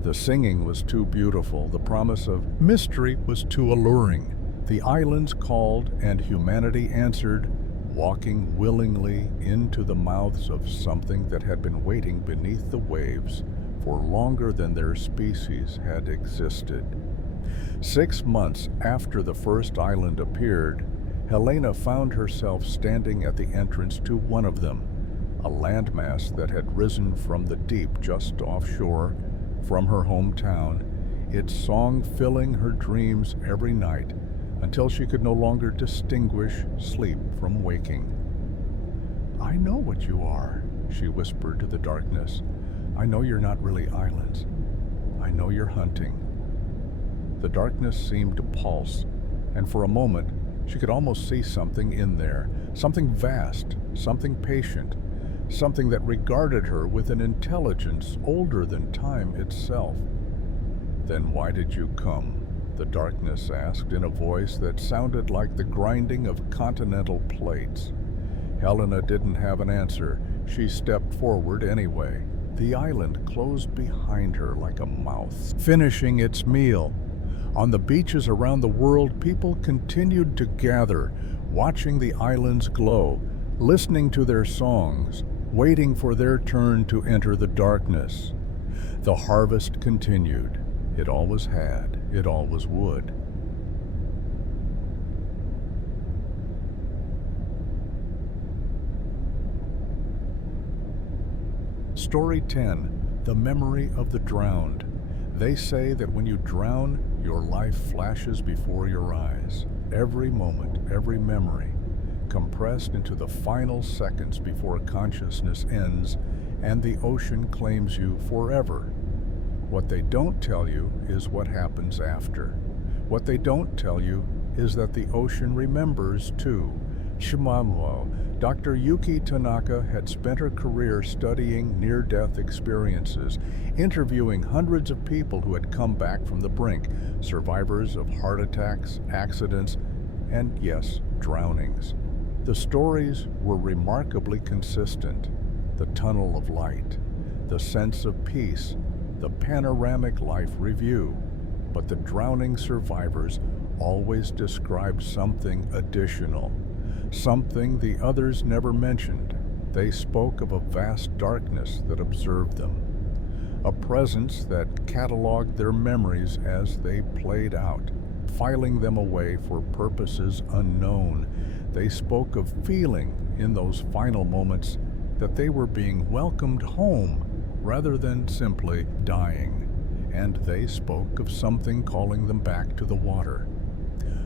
The singing was too beautiful. The promise of mystery was too alluring. The islands called and humanity answered, walking willingly into the mouths of something that had been waiting beneath the waves for longer than their species had existed. 6 months after the first island appeared, Helena found herself standing at the entrance to one of them, a landmass that had risen from the deep just offshore from her hometown, its song filling her dreams every night until she could no longer distinguish sleep from waking. "I know what you are," she whispered to the darkness. "I know you're not really islands. I know you're hunting." The darkness seemed to pulse, and for a moment she could almost see something in there, something vast, something patient, something that regarded her with an intelligence older than time itself. "Then why did you come?" the darkness asked in a voice that sounded like the grinding of continental plates. Helena didn't have an answer. She stepped forward anyway. The island closed behind her like a mouth, finishing its meal. On the beaches around the world, people continued to gather, watching the islands glow, listening to their songs, waiting for their turn to enter the darkness. The harvest continued. It always had. It always would. Story 10. The Memory of the Drowned. They say that when you drown, your life flashes before your eyes. Every moment, every memory, compressed into the final seconds before consciousness ends and the ocean claims you forever. What they don't tell you is what happens after. What they don't tell you is that the ocean remembers too. Shimamwo, Dr. Yuki Tanaka had spent her career studying near-death experiences, interviewing hundreds of people who had come back from the brink, survivors of heart attacks, accidents, and yes, drownings. The stories were remarkably consistent. The tunnel of light, the sense of peace, the panoramic life review. But the drowning survivors always described something additional, something the others never mentioned. They spoke of a vast darkness that observed them, a presence that cataloged their memories as they played out, filing them away for purposes unknown. They spoke of feeling in those final moments that they were being welcomed home rather than simply dying, and they spoke of something calling them back to the water.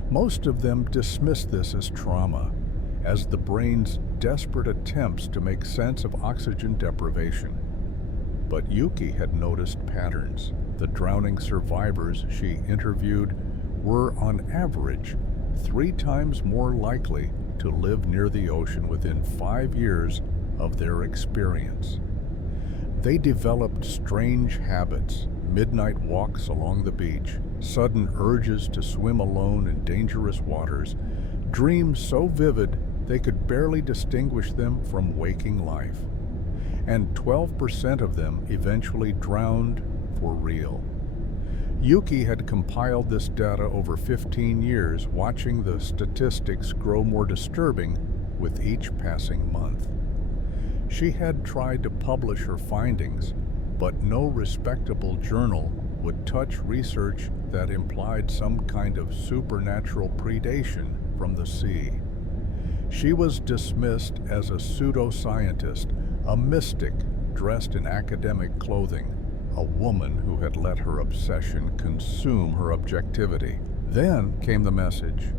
Most of them dismissed this as trauma, as the brain's desperate attempts to make sense of oxygen deprivation. But Yuki had noticed patterns. The drowning survivors she interviewed were, on average, 3 times more likely to live near the ocean within 5 years of their experience. They developed strange habits, midnight walks along the beach, sudden urges to swim alone in dangerous waters, dreams so vivid they could barely distinguish them from waking life. And 12% of them eventually drowned for real. Yuki had compiled this data over 15 years, watching the statistics grow more disturbing with each passing month. She had tried to publish her findings, but no respectable journal would touch research that implied some kind of supernatural predation from the sea. She was dismissed as a pseudoscientist, a mystic dressed in academic clothing, a woman who had let her obsession consume her objectivity. Then came the message.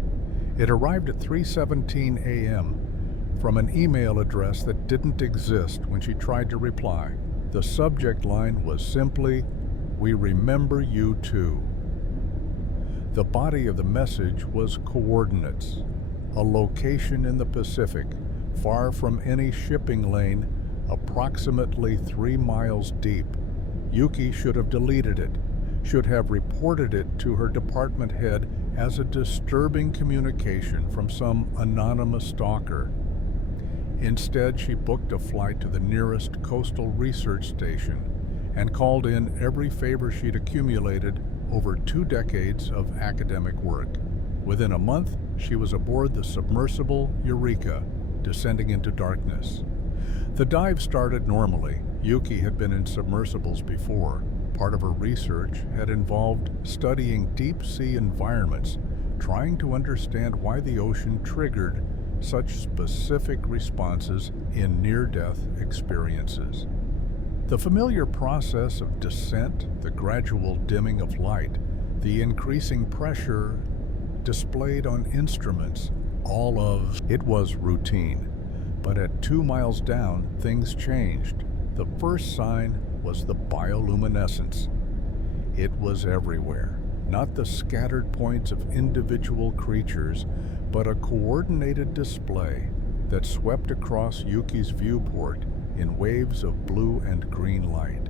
It arrived at 3:17 a.m. from an email address that didn't exist when she tried to reply. The subject line was simply, "We remember you too." The body of the message was coordinates, a location in the Pacific, far from any shipping lane, approximately 3 miles deep. Yuki should have deleted it, should have reported it to her department head as a disturbing communication from some anonymous stalker. Instead, she booked a flight to the nearest coastal research station and called in every favor she'd accumulated over 2 decades of academic work. Within a month, she was aboard the submersible Eureka, descending into darkness. The dive started normally. Yuki had been in submersibles before. Part of her research had involved studying deep-sea environments, trying to understand why the ocean triggered such specific responses in near-death experiences. The familiar process of descent, the gradual dimming of light, the increasing pressure displayed on instruments, all of it was routine. But at 2 miles down, things changed. The first sign was the bioluminescence. It was everywhere, not the scattered points of individual creatures, but a coordinated display that swept across Yuki's viewport in waves of blue and green light.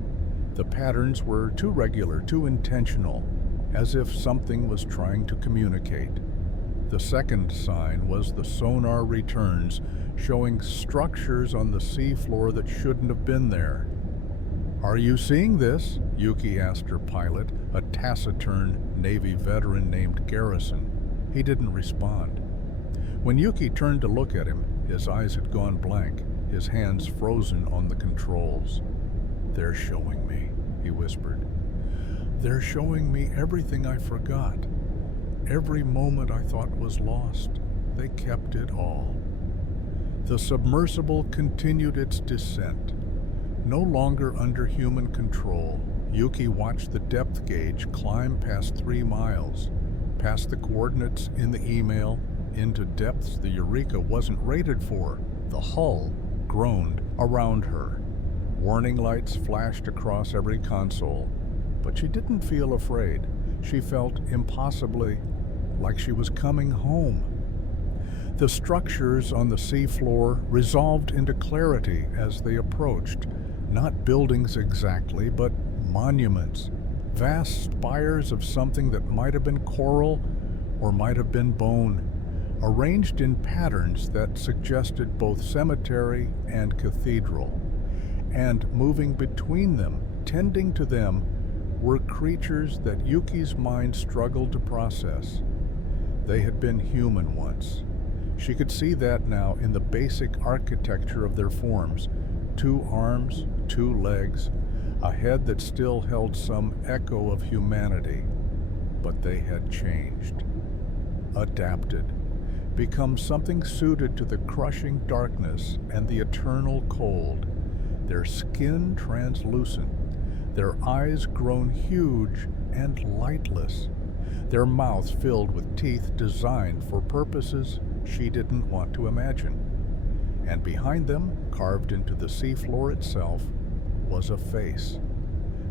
The patterns were too regular, too intentional, as if something was trying to communicate. The second sign was the sonar returns, showing structures on the seafloor that shouldn't have been there. "Are you seeing this?" Yuki asked her pilot, a taciturn Navy veteran named Garrison. He didn't respond. When Yuki turned to look at him, his eyes had gone blank, his hands frozen on the controls. "They're showing me," he whispered. "They're showing me everything I forgot. Every moment I thought was lost. They kept it all." The submersible continued its descent. No longer under human control, Yuki watched the depth gauge climb past 3 miles, past the coordinates in the email, into depths the Eureka wasn't rated for. The hull groaned around her. Warning lights flashed across every console, but she didn't feel afraid. She felt impossibly like she was coming home. The structures on the seafloor resolved into clarity as they approached. Not buildings exactly, but monuments. Vast spires of something that might have been coral or might have been bone, arranged in patterns that suggested both cemetery and cathedral. And moving between them, tending to them, were creatures that Yuki's mind struggled to process. They had been human once. She could see that now in the basic architecture of their forms. 2 arms, 2 legs, a head that still held some echo of humanity. But they had changed, adapted, become something suited to the crushing darkness and the eternal cold. Their skin translucent, their eyes grown huge and lightless, their mouths filled with teeth designed for purposes she didn't want to imagine. And behind them, carved into the seafloor itself, was a face.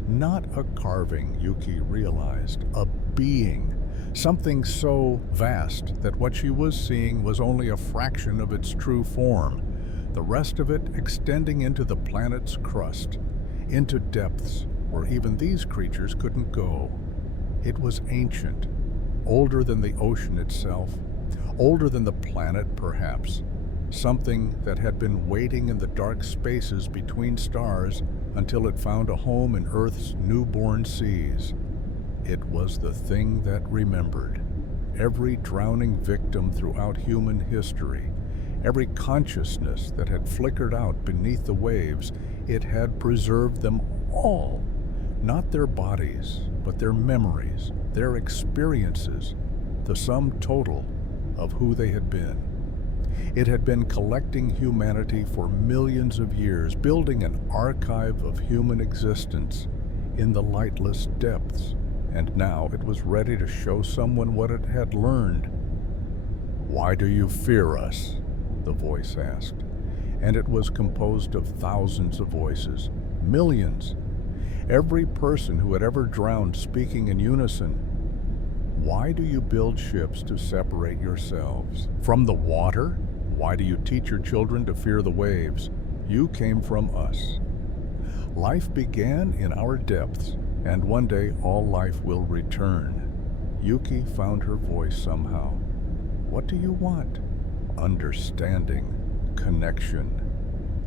Not a carving, Yuki realized, a being. Something so vast that what she was seeing was only a fraction of its true form, the rest of it extending into the planet's crust, into depths where even these creatures couldn't go. It was ancient, older than the ocean itself, older than the planet perhaps, something that had been waiting in the dark spaces between stars until it found a home in Earth's newborn seas. It was the thing that remembered every drowning victim throughout human history, Every consciousness that had flickered out beneath the waves, it had preserved them all. Not their bodies, but their memories, their experiences, the sum total of who they had been. It had been collecting humanity for millions of years, building an archive of human existence in the lightless depths, and now it was ready to show someone what it had learned. "Why do you fear us?" the voice asked, and it was composed of thousands of voices, millions, every person who had ever drowned speaking in unison. "Why do you build ships to separate yourselves from the water? Why do you teach your children to fear the waves? You came from us. Life began in our depths, and one day all life will return." Yuki found her voice somehow. "What do you want?" "Understanding, connection.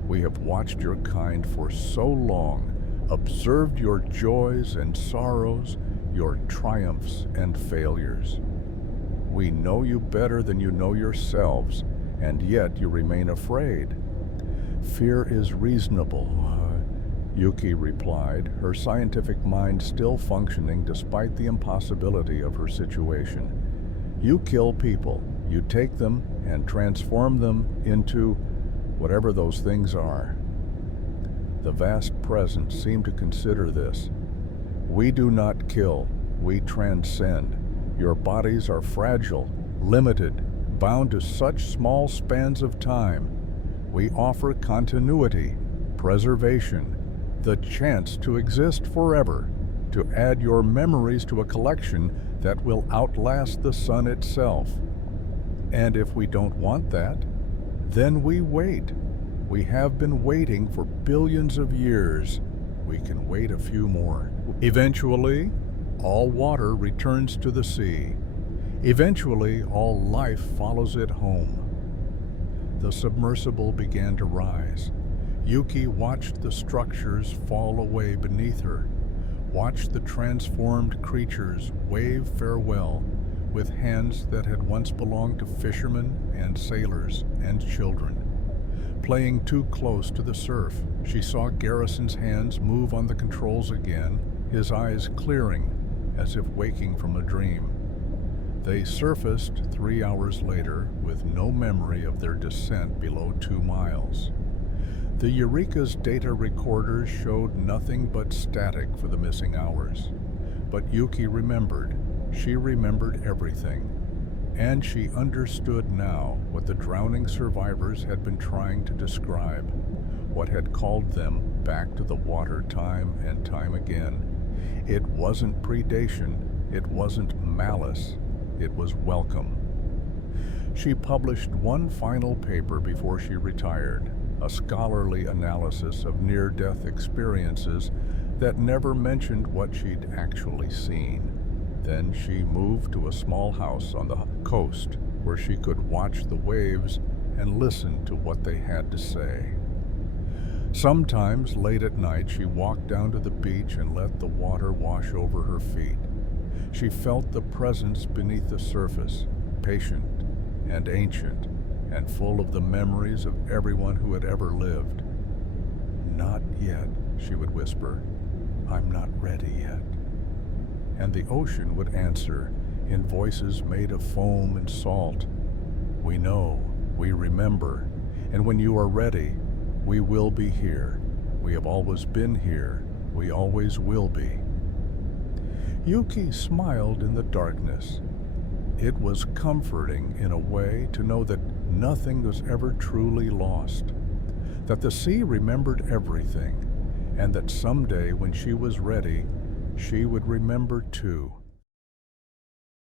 We have watched your kind for so long, observed your joys and sorrows, your triumphs and failures. We know you better than you know yourselves, and yet you remain afraid." "Fear is reasonable," Yuki replied, her scientific mind still functioning despite the impossibility of her situation. "You kill people. You take them and transform them into whatever those things are." The vast present seemed to consider this. "We do not kill, we transcend. Your bodies are fragile, limited, bound to such small spans of time. We offer continuity, preservation, the chance to exist forever, to add your memories to a collection that will outlast the sun itself. And if we don't want that, then we wait. We have been waiting for billions of years. We can wait a few more. Eventually, all water returns to the sea. Eventually, all life follows it home." The submersible began to rise. Yuki watched the structures fall away beneath her, watched the transformed creatures wave farewell with hands that had once belonged to fishermen and sailors and children. Playing too close to the surf, she saw Garrison's hands move on the controls again, his eyes clearing as if waking from a dream. They surfaced 3 hours later with no memory of their descent below 2 miles. The Eureka's data recorders showed nothing but static for the missing hours. But Yuki remembered. She remembered everything. And she understood now what the drowning survivors had been trying to describe, what had called them back to the water time and time again. It wasn't predation, it wasn't malice, it was welcome. She published one final paper before she retired, a scholarly analysis of near-death experiences that never mentioned what she'd actually seen. Then she moved to a small house on the coast where she could watch the waves and listen to what they had to say. Sometimes late at night she walked down to the beach and let the water wash over her feet. She felt the presence beneath the surface, patient and ancient, and full of the memories of everyone who had ever lived. "Not yet," she would whisper. "I'm not ready yet." And the ocean would answer in voices made of foam and salt. "We know, we remember, and when you are ready, we will be here. We have always been here. We always will be." Yuki smiled in the darkness. It was comforting in a way to know that nothing was ever truly lost, that the sea remembered everything, and that someday when she was ready, she would remember too.